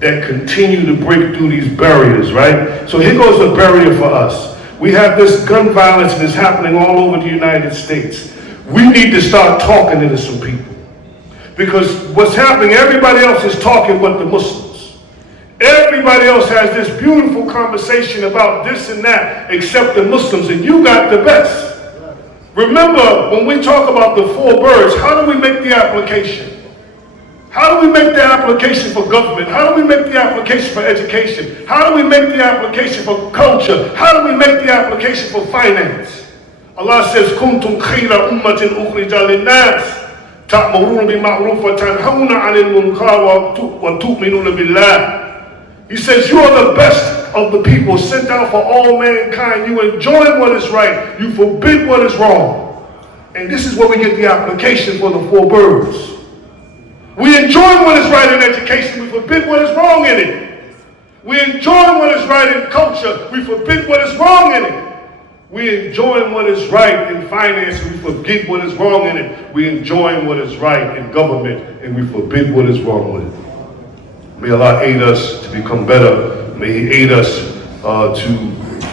that continued to break through these barriers, right? So here goes the barrier for us. We have this gun violence that is happening all over the United States. We need to start talking to some people. Because what's happening, everybody else is talking but the Muslims. Everybody else has this beautiful conversation about this and that except the Muslims, and you got the best. Remember, when we talk about the four birds, how do we make the application? How do we make the application for government? How do we make the application for education? How do we make the application for culture? How do we make the application for finance? Allah says, "Kuntum khayra ummatin ukhrija lin-nas." تَأْمُرُونَ بِالْمَعْرُوفِ وَتَنْهَوْنَ عَنِ الْمُنكَرِ وَتُؤْمِنُونَ بِاللَّهِ. He says, you are the best of the people sent out for all mankind. You enjoy what is right. You forbid what is wrong. And this is where we get the application for the four birds. We enjoy what is right in education. We forbid what is wrong in it. We enjoy what is right in culture. We forbid what is wrong in it. We enjoy what is right in finance, and we forget what is wrong in it. We enjoy what is right in government, and we forbid what is wrong with it. May Allah aid us to become better. May He aid us to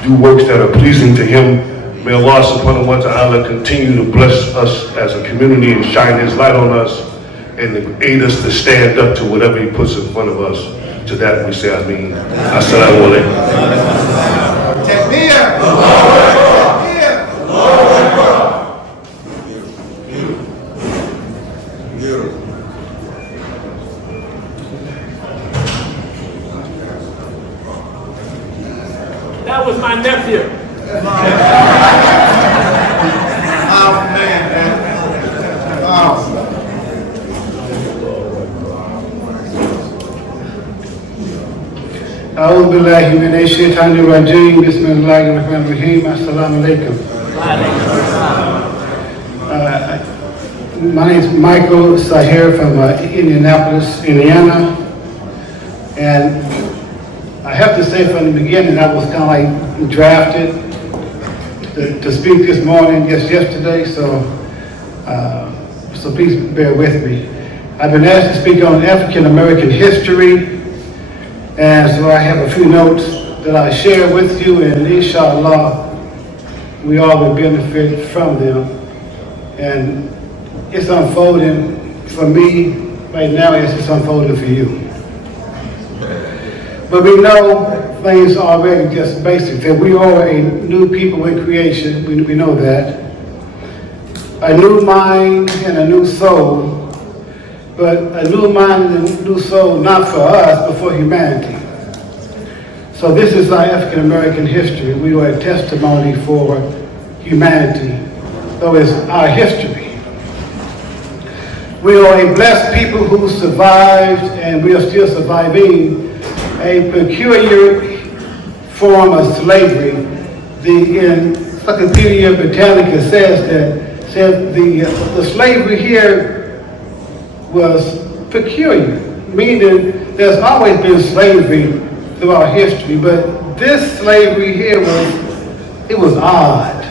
do works that are pleasing to Him. May Allah subhanahu wa ta'ala continue to bless us as a community and shine His light on us and aid us to stand up to whatever He puts in front of us. To that we say Ameen. Assalamu alaikum. That was my nephew. Oh, man. Oh. أعوذ بالله من الشيطان الرجيم بسم الله الرحمن الرحيم السلام عليكم. My name is Michael Sahir from Indianapolis, Indiana, and I have to say from the beginning I was kind of like drafted to speak this morning, just yesterday, so please bear with me. I've been asked to speak on African American history, and so I have a few notes that I share with you, and inshallah, we all will benefit from them. And it's unfolding for me right now as it's unfolding for you. But we know things already just basic, that we are a new people in creation, we know that. A new mind and a new soul, but a new mind and a new soul not for us, but for humanity. So this is our African American history. We are a testimony for humanity. So it's our history. We are a blessed people who survived, and we are still surviving a peculiar form of slavery. The Encyclopedia Britannica says the slavery here was peculiar, meaning there's always been slavery throughout history, but this slavery here was odd.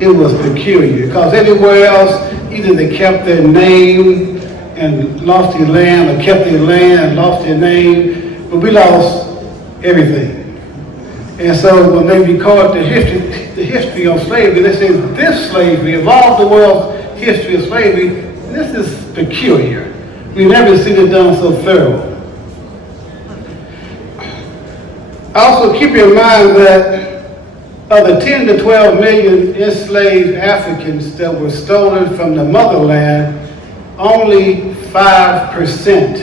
It was peculiar, because everywhere else, either they kept their name and lost their land, or kept their land and lost their name, but we lost everything. And so when they record the history of slavery, they say this slavery, of all the world's history of slavery, this is peculiar. We never seen it done so thorough. Also keep in mind that of the 10 to 12 million enslaved Africans that were stolen from the motherland, only 5%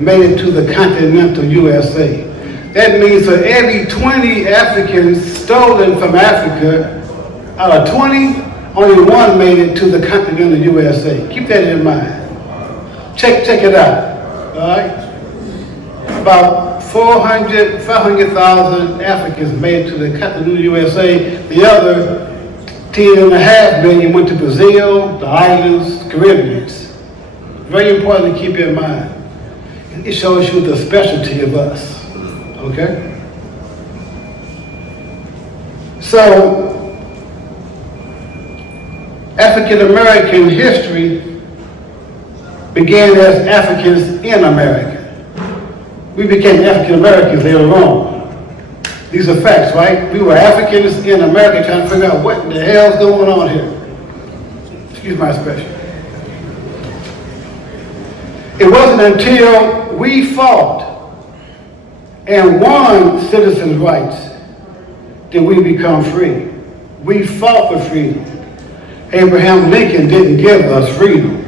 made it to the continental USA. That means for every 20 Africans stolen from Africa, out of 20, only one made it to the continental USA. Keep that in mind. Check it out, all right? About 500,000 Africans made it to the continental USA. The other 10.5 million went to Brazil, the islands, Caribbean. Very important to keep in mind. It shows you the specialty of us, okay? So, African American history began as Africans in America. We became African Americans later on. These are facts, right? We were Africans in America trying to figure out what the hell's going on here. Excuse my expression. It wasn't until we fought and won citizens' rights that we become free. We fought for freedom. Abraham Lincoln didn't give us freedom.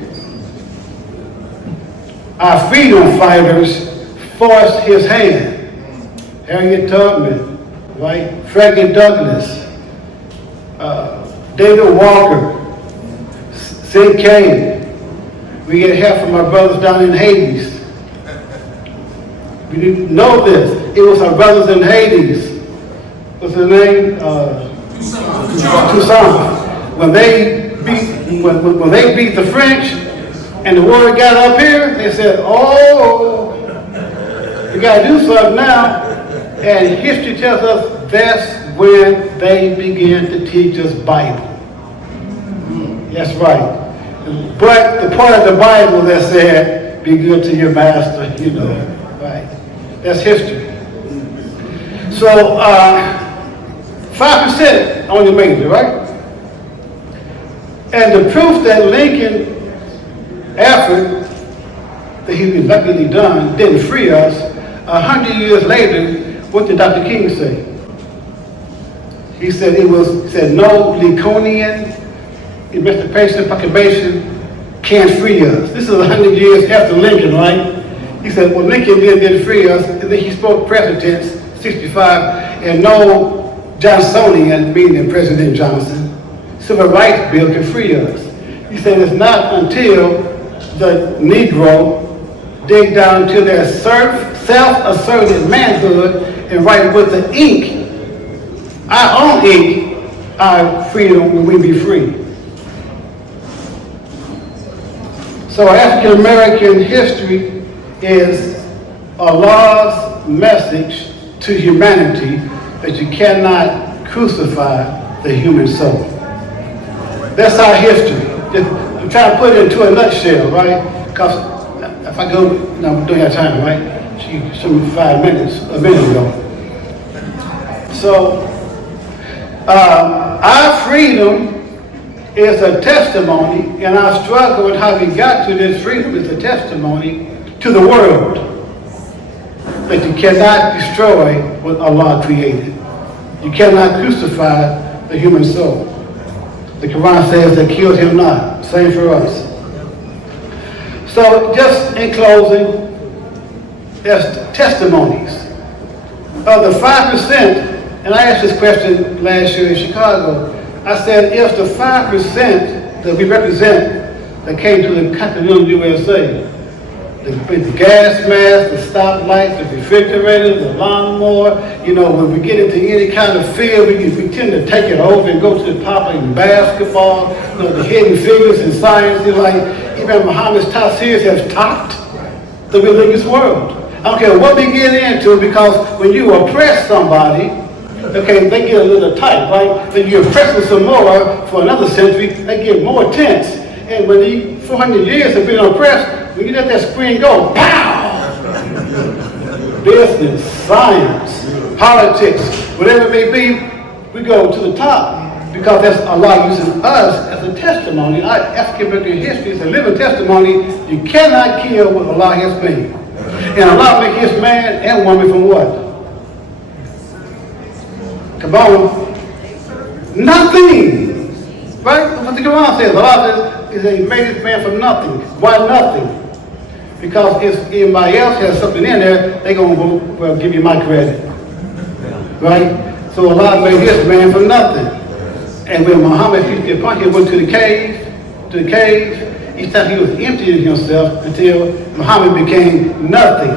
Our freedom fighters forced his hand. Harriet Tubman, right? Frederick Douglass, David Walker, Sid Kane. We get help from our brothers down in Hades. We didn't know this. It was our brothers in Hades. What's their name? Toussaint. When they beat the French, and the word got up here, they said, "Oh, we got to do something now." And history tells us that's when they began to teach us Bible. That's right. But the part of the Bible that said, "Be good to your master," right? That's history. So 5% only made it, right? And the proof that Lincoln effort that he luckily done didn't free us, 100 years later, what did Dr. King say? He said no Lincolnian emancipation proclamation can't free us. This is 100 years after Lincoln, right? He said, well, Lincoln didn't free us, and then he spoke present tense, 65, and no Johnsonian, meaning President Johnson, civil rights bill can free us. He said it's not until the Negro dig down into their self-asserted manhood and write with the ink, our own ink, our freedom when we be free. So African American history is Allah's message to humanity that you cannot crucify the human soul. That's our history. I'm trying to put it into a nutshell, right? Because if I go, I'm doing that time, right? She showed me 5 minutes, a minute ago. So, our freedom is a testimony, and our struggle and how we got to this freedom is a testimony to the world that you cannot destroy what Allah created. You cannot crucify the human soul. The Quran says that killed him not. Same for us. So just in closing, there's testimonies. Of the 5%, and I asked this question last year in Chicago, I said if the 5% that we represent that came to the continental USA, the gas mask, the stoplights, the refrigerator, the lawnmower. You know, when we get into any kind of field, we tend to take it over and go to the popular in basketball, you know, the hidden figures in science. Like even Muhammad's Tafsirs have topped the religious world. I don't care what we get into, because when you oppress somebody, okay, they get a little tight, right? When you oppress them some more for another century, they get more tense. And when the 400 years have been oppressed, when you let that screen go, pow! Business, science, politics, whatever it may be, we go to the top. Because that's Allah using us as a testimony. Our African American history is a living testimony. You cannot kill what Allah has made. And Allah make his man and woman from what? Come on. Nothing. Right? What the Quran says. Allah says he made his man from nothing. Why nothing? Because if anybody else has something in there, they're going to go, well, give you my credit. Right? So Allah made his man from nothing. And when Muhammad, peace be upon him, went to the cave, he thought he was emptying himself until Muhammad became nothing.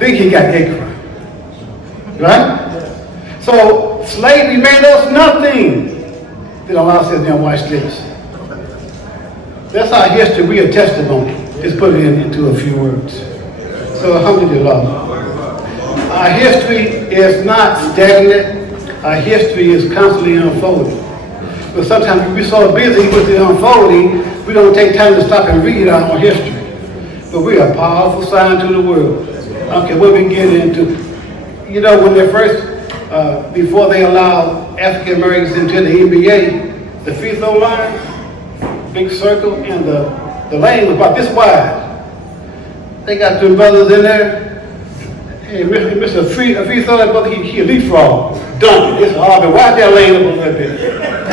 Then he got Ikra. Right? So slavery made us nothing. Then Allah says, now watch this. That's our history. We are testimony. Just put it into a few words. So alhamdulillah. Our history is not stagnant. Our history is constantly unfolding. But sometimes we're so busy with the unfolding, we don't take time to stop and read our own history. But we are a powerful sign to the world. Okay, what we get into. You know, when they first, before they allowed African Americans into the NBA, the free throw line, big circle, and the lane was about this wide. They got two brothers in there. Hey, Mr. Free throw, that brother, he leapfrog, dunk it. It's hard, but wide that lane up a little bit. I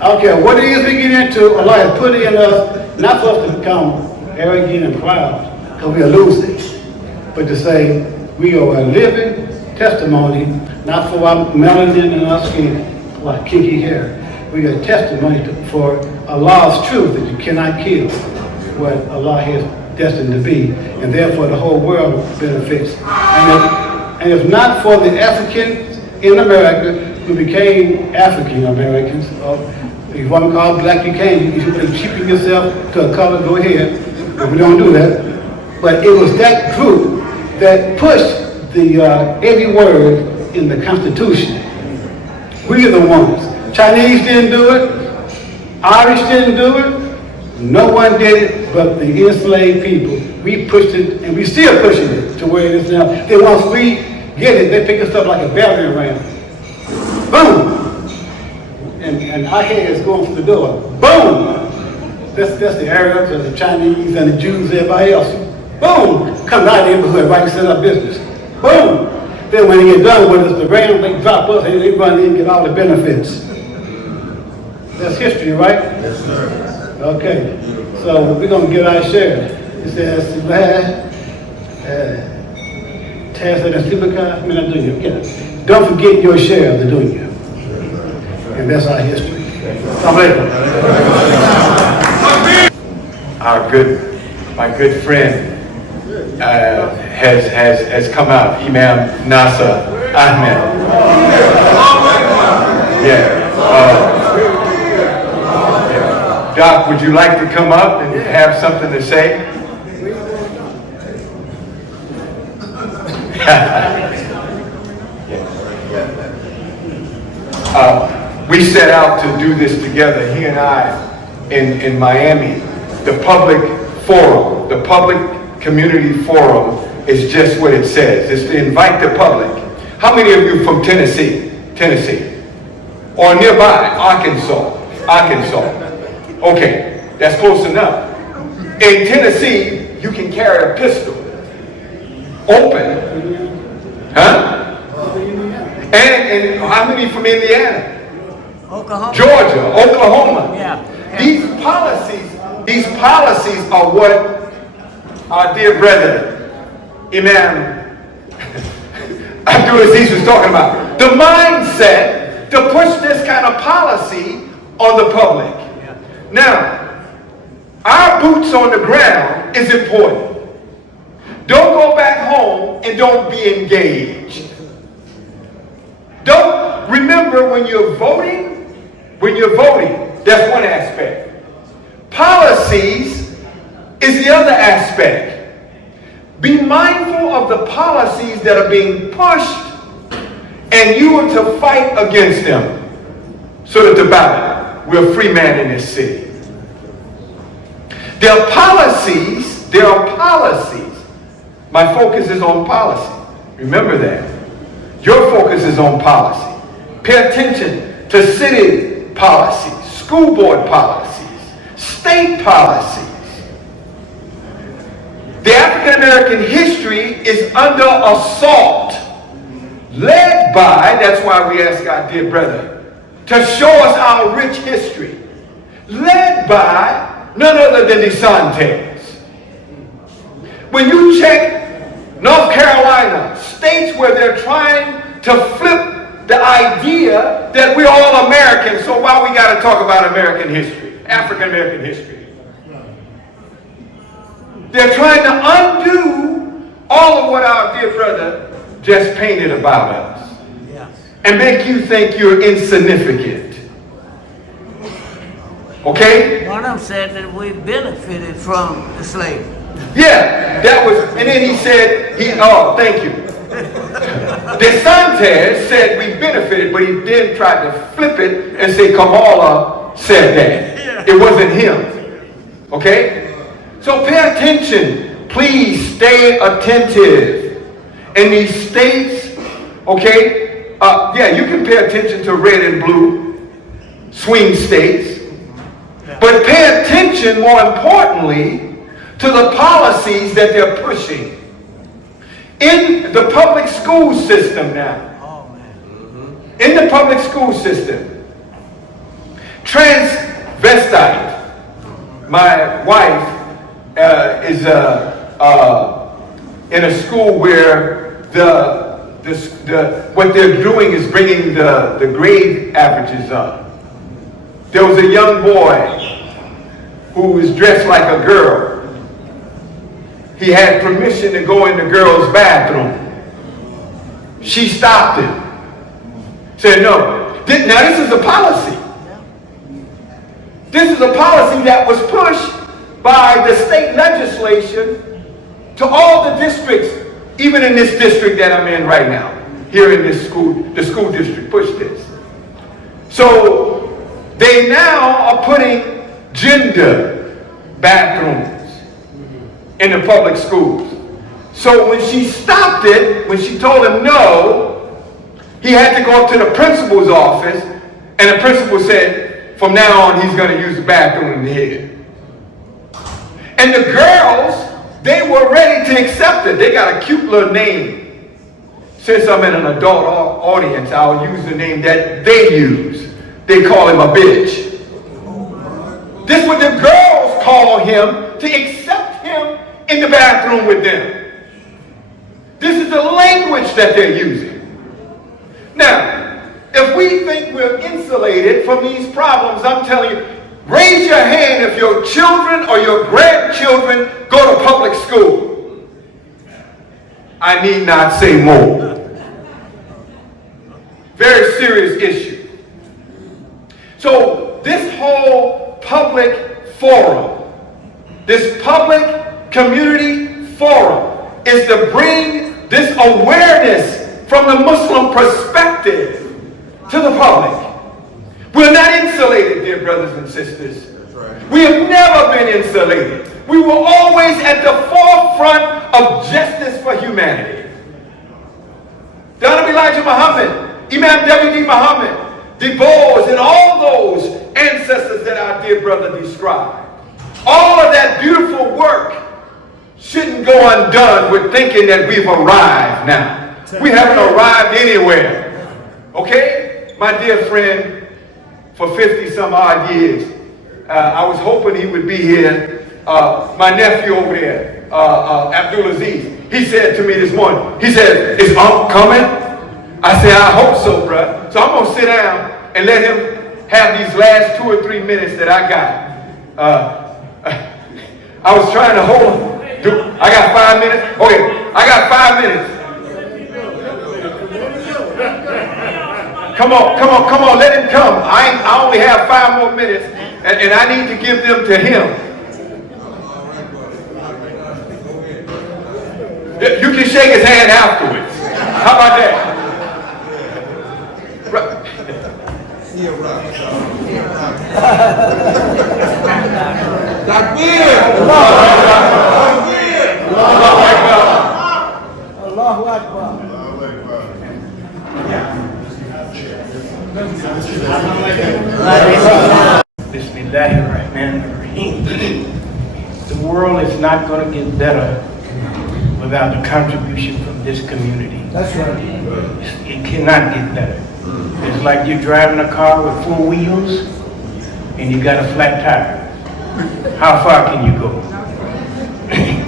don't care what it is we get into, Allah has put it in us, not for us to become arrogant and proud, because we are losing, but to say we are a living testimony, not for our melanin and our skin, like kinky hair. We are a testimony for Allah's truth that you cannot kill what Allah has destined to be, and therefore the whole world benefits. And if not for the Africans in America who became African Americans, or if you want to call black, you can. You can cheapen yourself to a color, go ahead, but we don't do that. But it was that group that pushed the every word in the Constitution. We are the ones. Chinese didn't do it. Irish didn't do it. No one did it but the enslaved people. We pushed it, and we still pushing it to where it is now. Then once we get it, they pick us up like a battering ram. Boom! And our head is going through the door. Boom! That's the Arabs and the Chinese and the Jews, everybody else. Boom! Come to our neighborhood, right, and set up business. Boom! Then when they get done with us, the ram, they drop us, and they run in and get all the benefits. That's history, right? Yes, sir. Okay. So we're going to get our share. It says, don't forget your share of the dunya. And that's our history. My good friend has come out, Imam Nasser Ahmed. Yeah. Doc, would you like to come up and have something to say? We set out to do this together, he and I, in Miami. The public forum, the public community forum is just what it says. It's to invite the public. How many of you from Tennessee? Or nearby, Arkansas? Okay, that's close enough. In Tennessee, you can carry a pistol. Open. Huh? And how many from Indiana? Oklahoma. Georgia, Oklahoma. Yeah. These policies are what our dear brother, Imam Abdulaziz was talking about. The mindset to push this kind of policy on the public. Now, our boots on the ground is important. Don't go back home and don't be engaged. Don't remember when you're voting, that's one aspect. Policies is the other aspect. Be mindful of the policies that are being pushed, and you are to fight against them so that the ballot, we're a free man in this city. There are policies. My focus is on policy. Remember that. Your focus is on policy. Pay attention to city policies, school board policies, state policies. The African American history is under assault, led by, that's why we ask our dear brother to show us our rich history, led by none other than DeSantis. When you check North Carolina, states where they're trying to flip the idea that we're all Americans, so why we got to talk about American history, African American history? They're trying to undo all of what our dear brother just painted about us and make you think you're insignificant. Okay? One of them said that we benefited from the slavery. Yeah, that was, and then he said, thank you. DeSantis said we benefited, but he then tried to flip it and say Kamala said that. It wasn't him. Okay? So pay attention. Please stay attentive. In these states, okay, you can pay attention to red and blue swing states, but pay attention more importantly to the policies that they're pushing in the public school system now. In the public school system, transvestite. My wife is in a school where what they're doing is bringing the grade averages up. There was a young boy who was dressed like a girl. He had permission to go in the girl's bathroom. She stopped him. Said no. Now this is a policy. This is a policy that was pushed by the state legislation to all the districts, even in this district that I'm in right now. Here in this school, the school district pushed this. So they now are putting gender bathrooms in the public schools. So when she stopped it, when she told him no, he had to go up to the principal's office, and the principal said, from now on, he's going to use the bathroom in here. And the girls, they were ready to accept it. They got a cute little name. Since I'm in an adult audience, I'll use the name that they use. They call him a bitch. This is what the girls call him to accept him in the bathroom with them. This is the language that they're using. Now, if we think we're insulated from these problems, I'm telling you, raise your hand if your children or your grandchildren go to public school. I need not say more. Very serious issue. So this whole public forum, this public community forum is to bring this awareness from the Muslim perspective to the public. We're not insulated, dear brothers and sisters. We have never been insulated. We were always at the forefront of justice for humanity. The Honorable Elijah Muhammad, Imam W.D. Muhammad, Du Bois, and all those ancestors that our dear brother described. All of that beautiful work shouldn't go undone with thinking that we've arrived now. We haven't arrived anywhere. Okay? My dear friend, for 50 some odd years, I was hoping he would be here. My nephew over there, Abdulaziz, he said to me this morning, he said, is Unc coming? I said, I hope so, bruh. So I'm going to sit down and let him have these last 2 or 3 minutes that I got. I was trying to hold him. I got 5 minutes? Okay, I got 5 minutes. Come on, let him come. I only have 5 more minutes, and I need to give them to him. You can shake his hand afterwards. How about that? Allahu Akbar. Bismillahirrahmanirrahim. The world is not going to get better without the contribution from this community. That's right. It cannot get better. It's like you're driving a car with 4 wheels and you got a flat tire. How far can you go?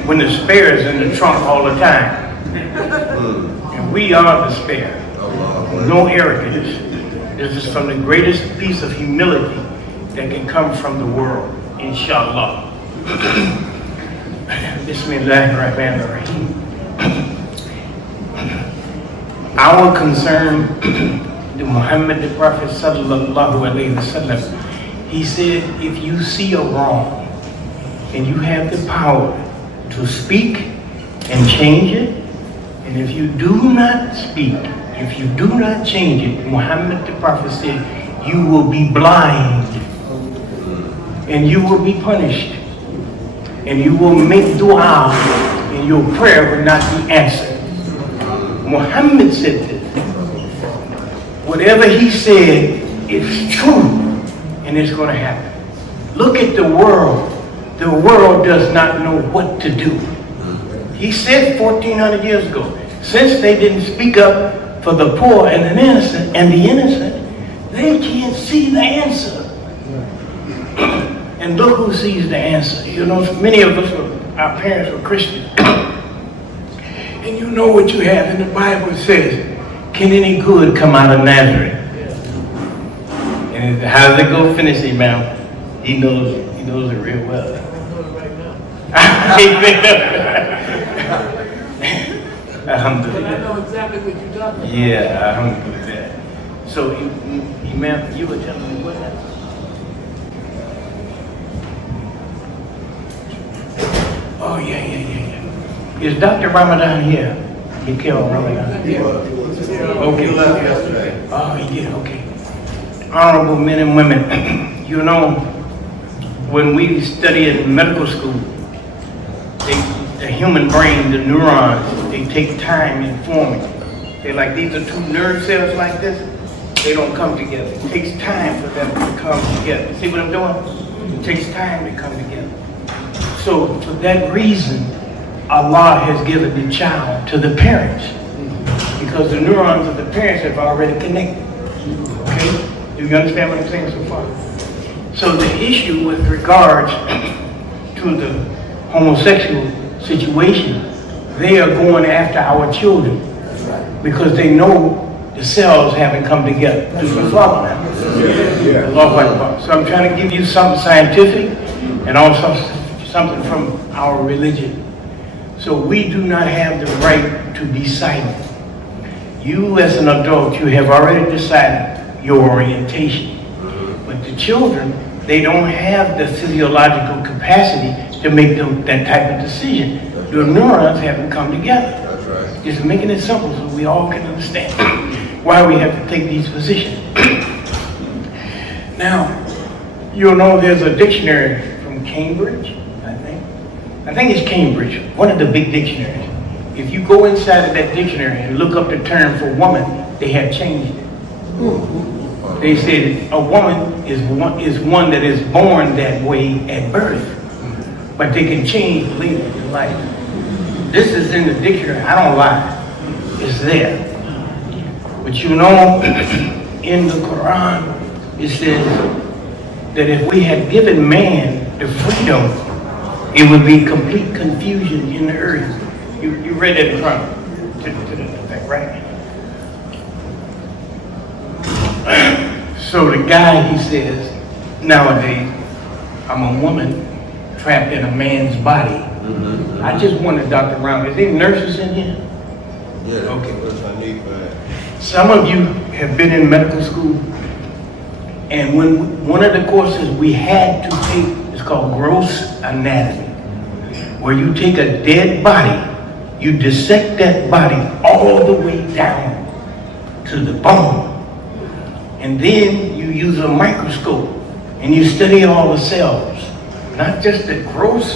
When the spare is in the trunk all the time. And we are the spare. No arrogance. This is from the greatest piece of humility that can come from the world, inshallah. Bismillahirrahmanirrahim. Our concern, the Muhammad, the Prophet sallallahu alaihi wasallam, he said, if you see a wrong and you have the power to speak and change it, and if you do not speak, if you do not change it, Muhammad the Prophet said, you will be blind and you will be punished and you will make dua and your prayer will not be answered. Muhammad said this. Whatever he said is true and it's going to happen. Look at the world. The world does not know what to do. He said 1400 years ago, since they didn't speak up for the poor and the innocent, they can't see the answer. And look who sees the answer. You know, many of us, our parents were Christian. And you know what you have in the Bible. It says, can any good come out of Nazareth? And how does it go? Finish it, ma'am. He knows it real well. Alhamdulillah. I know exactly what you're talking about. Yeah, alhamdulillah. So, Imam, you were telling me what happened? Oh, yeah. Is Dr. Ramadan here? He killed Ramadan. Yeah. Okay. Oh, he did, okay. Honorable men and women, you know, when we study in medical school, the human brain, the neurons, they take time in forming. They're like, these are 2 nerve cells like this. They don't come together. It takes time for them to come together. See what I'm doing? It takes time to come together. So for that reason, Allah has given the child to the parents because the neurons of the parents have already connected. Okay? Do you understand what I'm saying so far? So the issue with regards to the homosexual situation, they are going after our children because they know the cells haven't come together. Do you follow now? So I'm trying to give you something scientific and also something from our religion. So we do not have the right to be silent. You as an adult, you have already decided your orientation. But the children, they don't have the physiological capacity to make that type of decision. The neurons haven't come together. That's right. Just making it simple so we all can understand why we have to take these positions. Now, you'll know there's a dictionary from Cambridge, I think it's Cambridge, one of the big dictionaries. If you go inside of that dictionary and look up the term for woman, they have changed it. They said a woman is one that is born that way at birth, but they can change later in life. This is in the dictionary, I don't lie, it's there. But you know, in the Quran, it says that if we had given man the freedom, it would be complete confusion in the earth. You read that in front to the effect, right? So the guy, he says, nowadays, I'm a woman trapped in a man's body. I just wanted Dr. Brown. Is there nurses in here? Yeah. Okay. I need that. Some of you have been in medical school, and one of the courses we had to take is called gross anatomy, where you take a dead body, you dissect that body all the way down to the bone, and then you use a microscope and you study all the cells, not just the gross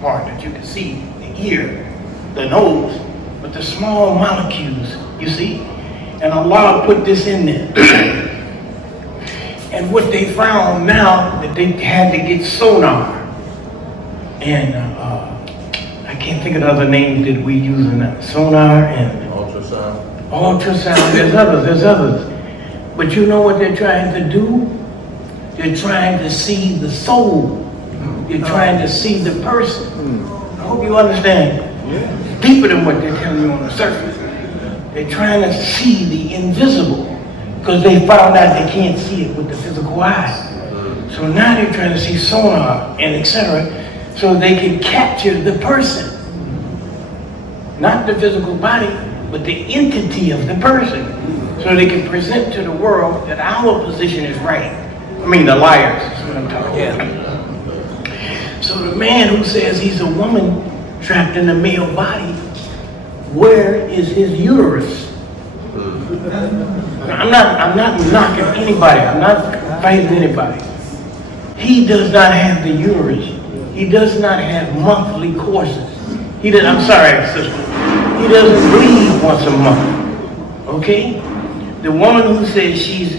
part that you can see, the ear, the nose, but the small molecules, you see? And Allah put this in there. And what they found now, that they had to get sonar. And I can't think of the other names that we use in that. Sonar and ultrasound, there's others. But you know what they're trying to do? They're trying to see the soul. They're trying to see the person. I hope you understand. It's deeper than what they're telling you on the surface. They're trying to see the invisible, because they found out they can't see it with the physical eye. So now they're trying to see sonar and etc. so they can capture the person. Not the physical body, but the entity of the person. So they can present to the world that our position is right. I mean, the liars is what I'm talking about. So the man who says he's a woman trapped in a male body, where is his uterus? I'm not knocking anybody. I'm not fighting anybody. He does not have the uterus. He does not have monthly courses. I'm sorry, sister. He doesn't bleed once a month. Okay? The woman who says she's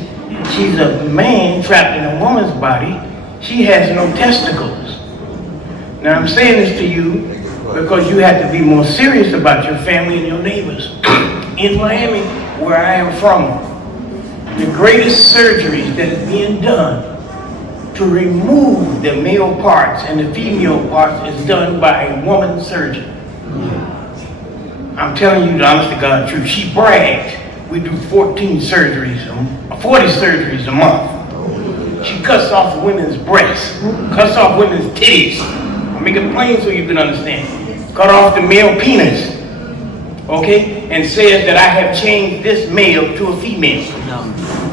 a man trapped in a woman's body, she has no testicles. Now I'm saying this to you because you have to be more serious about your family and your neighbors. In Miami, where I am from, the greatest surgeries that is being done to remove the male parts and the female parts is done by a woman surgeon. I'm telling you the honest to God truth. She bragged. We do 40 surgeries a month. She cuts off women's breasts, cuts off women's titties. I'll make it plain so you can understand. Cut off the male penis, okay? And says that I have changed this male to a female.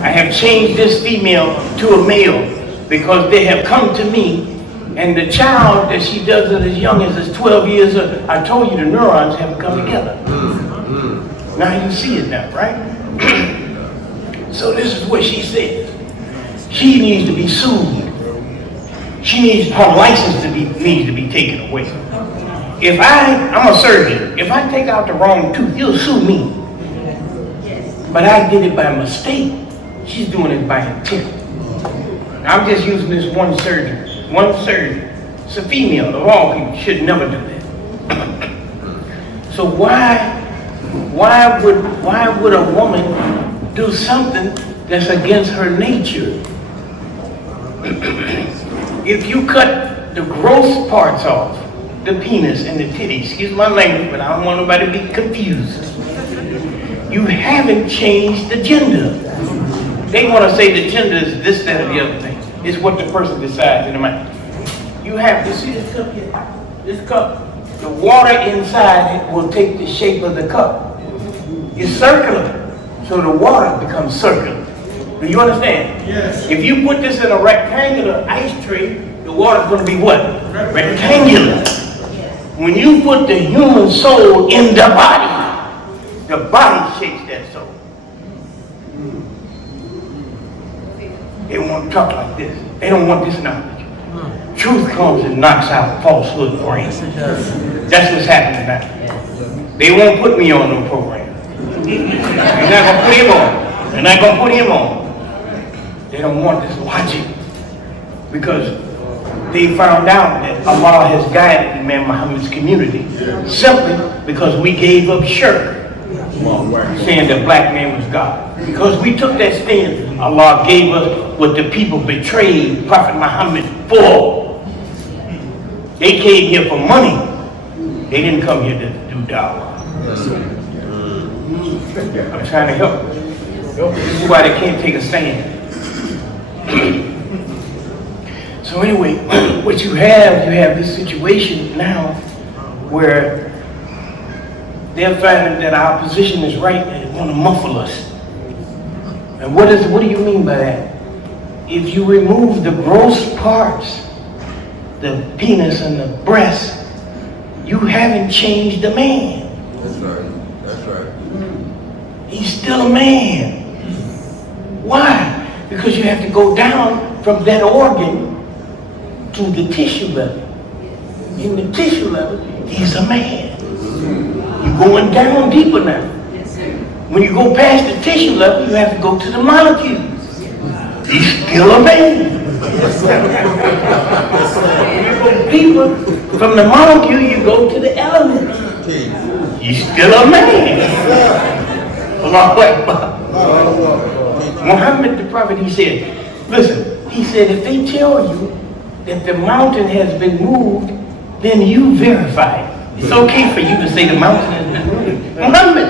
I have changed this female to a male because they have come to me, and the child that she does it as young as 12 years old, I told you the neurons haven't come together. Now you see it now, right? So this is what she says. She needs to be sued. Her license needs to be taken away. I'm a surgeon. If I take out the wrong tooth, you'll sue me. But I did it by mistake. She's doing it by intent. I'm just using this one surgeon. It's a female. Of all people, should never do that. So why would a woman do something that's against her nature? If you cut the gross parts off, the penis and the titty, excuse my language, but I don't want nobody to be confused. You haven't changed the gender. They want to say the gender is this, that, or the other thing. It's what the person decides in the mind. You have to see this cup here. This cup, the water inside it will take the shape of the cup. It's circular, so the water becomes circular. Do you understand? Yes. If you put this in a rectangular ice tray, the water's going to be what? Rectangular. When you put the human soul in the body shakes that soul. They want to talk like this. They don't want this knowledge. Truth comes and knocks out falsehood brains. That's what's happening now. They won't put me on no program. They're not going to put him on. They're not going to put him on. They don't want this logic because they found out that Allah has guided Imam Muhammad's community simply because we gave up shirk, saying that black man was God. Because we took that stand, Allah gave us what the people betrayed Prophet Muhammad for. They came here for money. They didn't come here to do dawah. I'm trying to help. This is why they can't take a stand. So anyway, what you have this situation now where they're finding that our position is right and they want to muffle us. And what do you mean by that? If you remove the gross parts, the penis and the breast, you haven't changed the man. That's right. That's right. He's still a man. Why? Because you have to go down from that organ to the tissue level. In the tissue level, he's a man. You're going down deeper now. When you go past the tissue level, you have to go to the molecules. He's still a man. When you go deeper from the molecule, you go to the elements. He's still a man. Allahu Akbar. Muhammad the Prophet, he said, listen, he said, if they tell you that the mountain has been moved, then you verify it. It's okay for you to say the mountain has been moved. Muhammad,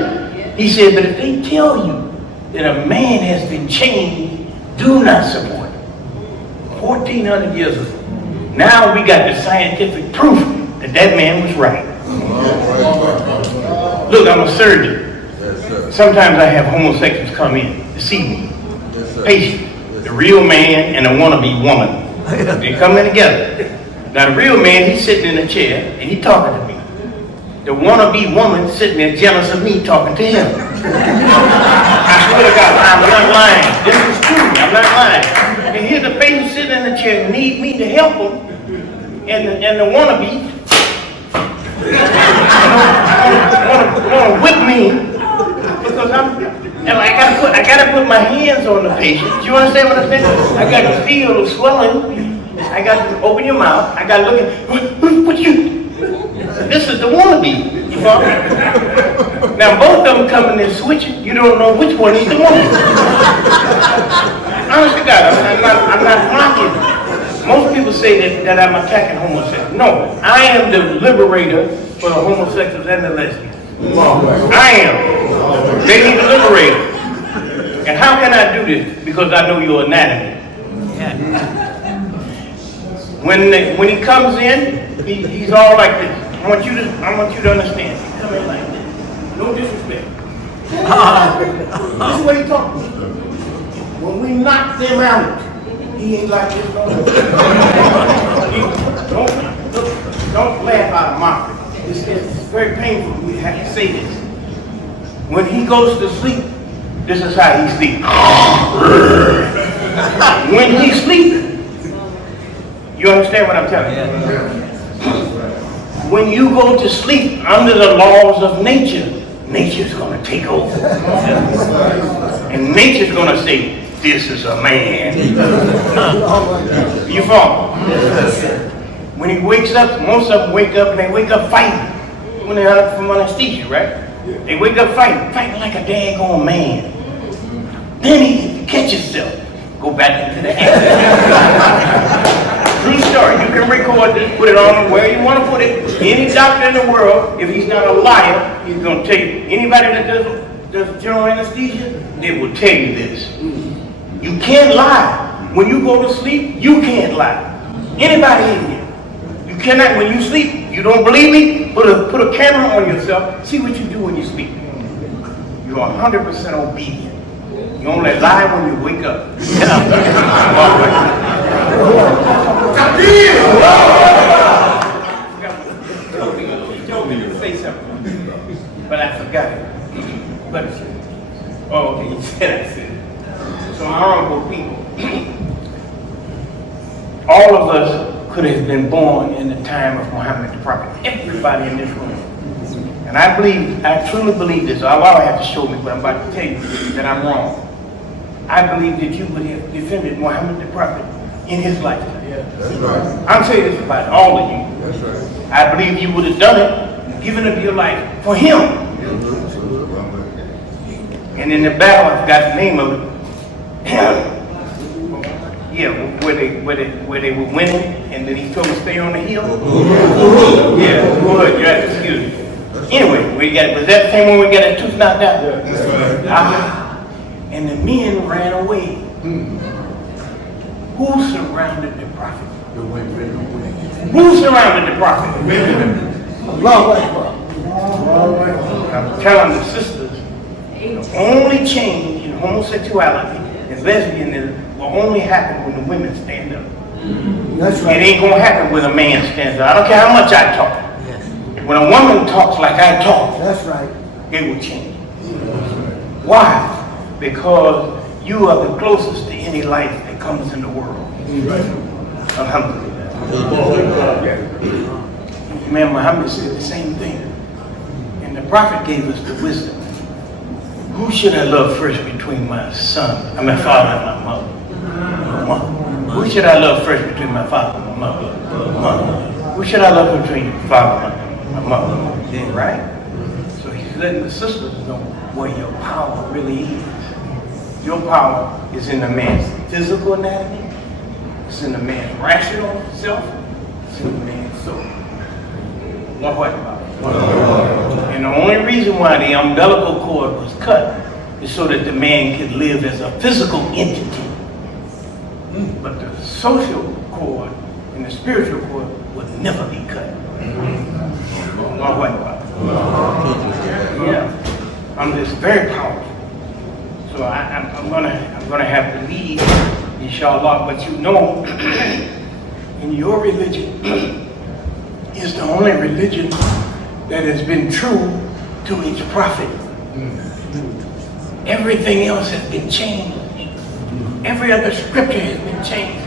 he said, but if they tell you that a man has been changed, do not support it. 1,400 years ago. Now we got the scientific proof that that man was right. Look, I'm a surgeon. Sometimes I have homosexuals come in to see me. Patient, the real man and a wannabe woman. They come in together. Now the real man, he's sitting in a chair and he's talking to me. The wannabe woman sitting there jealous of me talking to him. I swear to God, I'm not lying. This is true, I'm not lying. And here's the patient sitting in the chair and need me to help him. And the wannabe wanna whip me because I gotta put my hands on the patient. Do you understand what I'm saying? I got to feel the swelling. I got to open your mouth. I got to look at what you. This is the wannabe. You follow me? Now both of them coming and switching. You don't know which one is the one. Honest to God, I'm not mocking. Most people say that I'm attacking homosexuals. No, I am the liberator for the homosexuals and the lesbians. I am. They need to liberate. And how can I do this? Because I know your anatomy. When he comes in, he's all like this. I want you to understand. He come in like this. No disrespect. This is what he talking about. When we knock them out, he ain't like this. Don't laugh out of mockery. It's very painful. We have to say this. When he goes to sleep, this is how he sleeps. When he sleeps, you understand what I'm telling you? When you go to sleep under the laws of nature, nature's going to take over. And nature's going to say, this is a man. You follow? When he wakes up, most of them wake up and they wake up fighting. When they're up from anesthesia, right? They wake up fighting like a daggone man. Then he catch himself, go back into the air. True story. You can record this, put it on where you want to put it. Any doctor in the world, if he's not a liar, he's going to tell you. Anybody that does general anesthesia, they will tell you this. You can't lie. When you go to sleep, you can't lie. Anybody in here. You cannot, when you sleep, you don't believe me? Put a camera on yourself, see what you do when you sleep. You're 100% obedient. You only lie when you wake up. He told me to say something, but I forgot it. But, okay, he said I said it. So honorable people, all of us could have been born in the time of Muhammad the Prophet. Everybody in this room. And I truly believe this. Allah have to show me, but I'm about to tell you that I'm wrong. I believe that you would have defended Muhammad the Prophet in his lifetime. That's right. I'm saying this about all of you. That's right. I believe you would have done it, given up your life for him. And in the battle, I forgot the name of it. Yeah, where they were winning, and then he told them to stay on the hill. Yeah, good. You have to excuse me. Anyway, was that the same one we got a tooth knocked out? And the men ran away. Who surrounded the prophet? Who surrounded the prophet? Allahu Akbar. I'm telling the sisters, the only change in homosexuality and lesbianism will only happen when the women stand up. That's It right. ain't gonna happen when a man stands up. I don't care how much I talk. When a woman talks like I talk, That's right. it will change. Why? Because you are the closest to any life that comes in the world. Alhamdulillah. Imam Muhammad said the same thing. And the Prophet gave us the wisdom. Who should I love first between my father and my mother? Mother. Who should I love first between my father and my mother? Mother. Who should I love between father and my mother? Right? So he's letting the sisters know where your power really is. Your power is in a man's physical anatomy. It's in a man's rational self. It's in a man's soul. Allahu Akbar. And the only reason why the umbilical cord was cut is so that the man could live as a physical entity. But the social cord and the spiritual cord would never be cut. Allahu Akbar. Yeah. I'm just very powerful. So I'm gonna have to leave, inshallah. But you know, in your religion is the only religion that has been true to its prophet. Everything else has been changed. Every other scripture has been changed.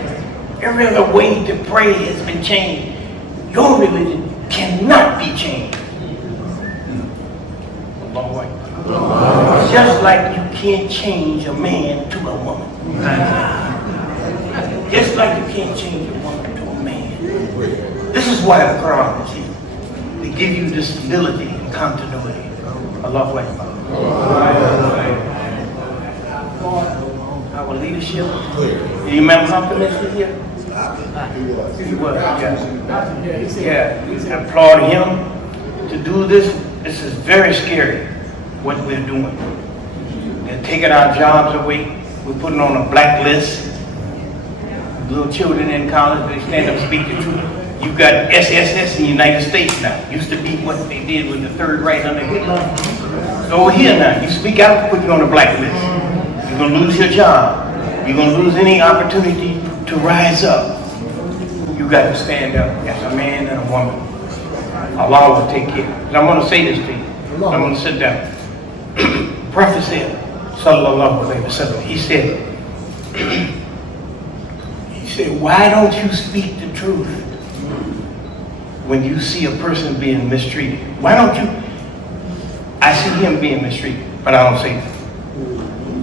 Every other way to pray has been changed. Your religion cannot be changed. Allahu Akbar. Just like you can't change a man to a woman. Just like you can't change a woman to a man. This is why the Quran is here. To give you the stability and continuity. Allahu Akbar. Our leadership. Imam Muhammad is here. He was, yeah. We applaud him to do this. This is very scary, what we're doing. They're taking our jobs away. We're putting on a blacklist. Little children in college, they stand up and speak the truth. You've got SSS in the United States now. Used to be what they did with the Third Reich under Hitler. So over here now, you speak out, put you on the blacklist. You're going to lose your job. You're going to lose any opportunity to rise up. You got to stand up as a man and a woman. Allah will take care. And I'm going to say this to you. I'm going to sit down. Prophet said, sallallahu alayhi wa sallam, he said, why don't you speak the truth when you see a person being mistreated? Why don't you? I see him being mistreated, but I don't say that.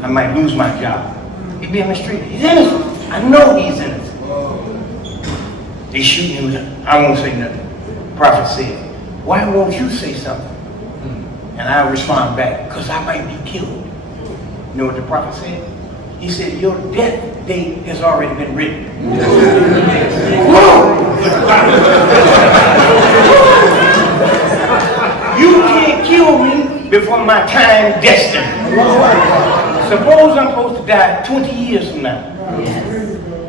I might lose my job. He's being mistreated. He's innocent. I know he's innocent. They shooting him. I won't say nothing. The Prophet said, why won't you say something? And I respond back, because I might be killed. You know what the Prophet said? He said, your death date has already been written. You can't kill me before my time destined. Suppose I'm supposed to die 20 years from now.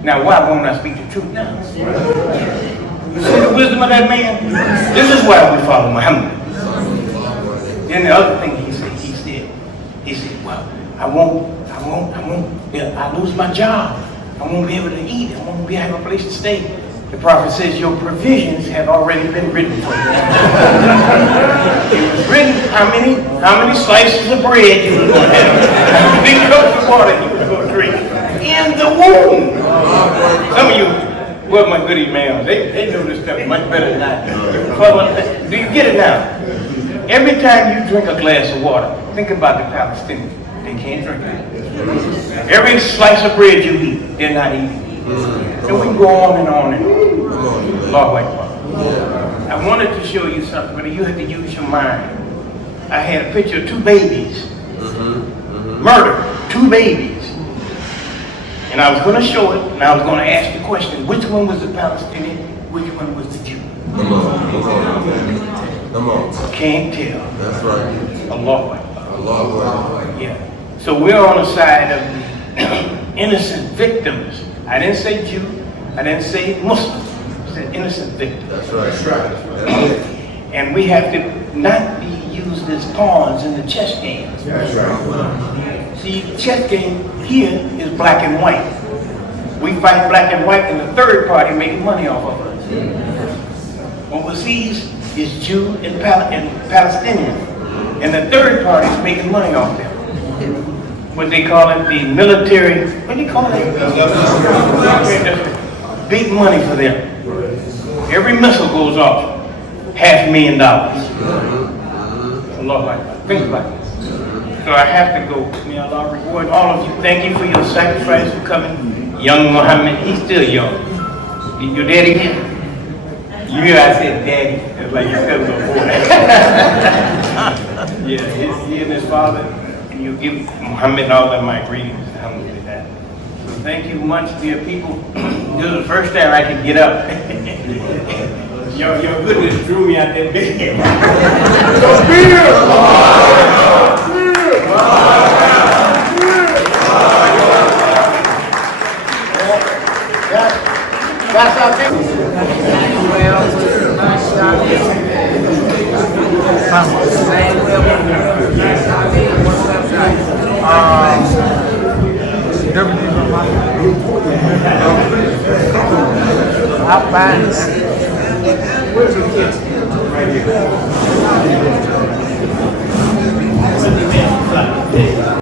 Now, why won't I speak the truth now? You see the wisdom of that man? This is why we follow Muhammad. Then the other thing he said, well, I lose my job. I won't be able to eat. I won't be able to have a place to stay. The Prophet says your provisions have already been written for you. It was written how many slices of bread you were going to have, how many big cups of water you were going to drink in the womb. Some of you, well, my good imams, they know this stuff much better than I do. Do you get it now? Every time you drink a glass of water, think about the Palestinians. They can't drink it. Every slice of bread you eat, they're not eating. And we can go on and on and on. Allahu Akbar. I wanted to show you something, but you had to use your mind. I had a picture of two babies. Murdered. Two babies. And I was going to show it, and I was going to ask the question, which one was the Palestinian, which one was the Jew? Come on. Can't tell. That's right. Allahu Akbar. Allahu Akbar. Yeah. So we're on the side of the innocent victims. I didn't say Jew. I didn't say Muslim. I said innocent victims. That's right. That's right. And we have to not be used as pawns in the chess game. That's right. See, the chess game here is black and white. We fight black and white, and the third party making money off of us. Overseas is Jew and Palestinian, and the third party is making money off them. What they call it, the military, what do you call it? Big money for them. Every missile goes off, $500,000. Allah Akbar. Think about it. So I have to go. May Allah reward all of you. Thank you for your sacrifice for coming. Young Muhammad, he's still young. Your daddy again? You hear I said daddy. It's like you said before. Yeah, he and his father. And you give Muhammad all of my greetings. Alhamdulillah. So thank you much, dear people. This is the first time I can get up. Your goodness drew me out that bed. That's our thing. I find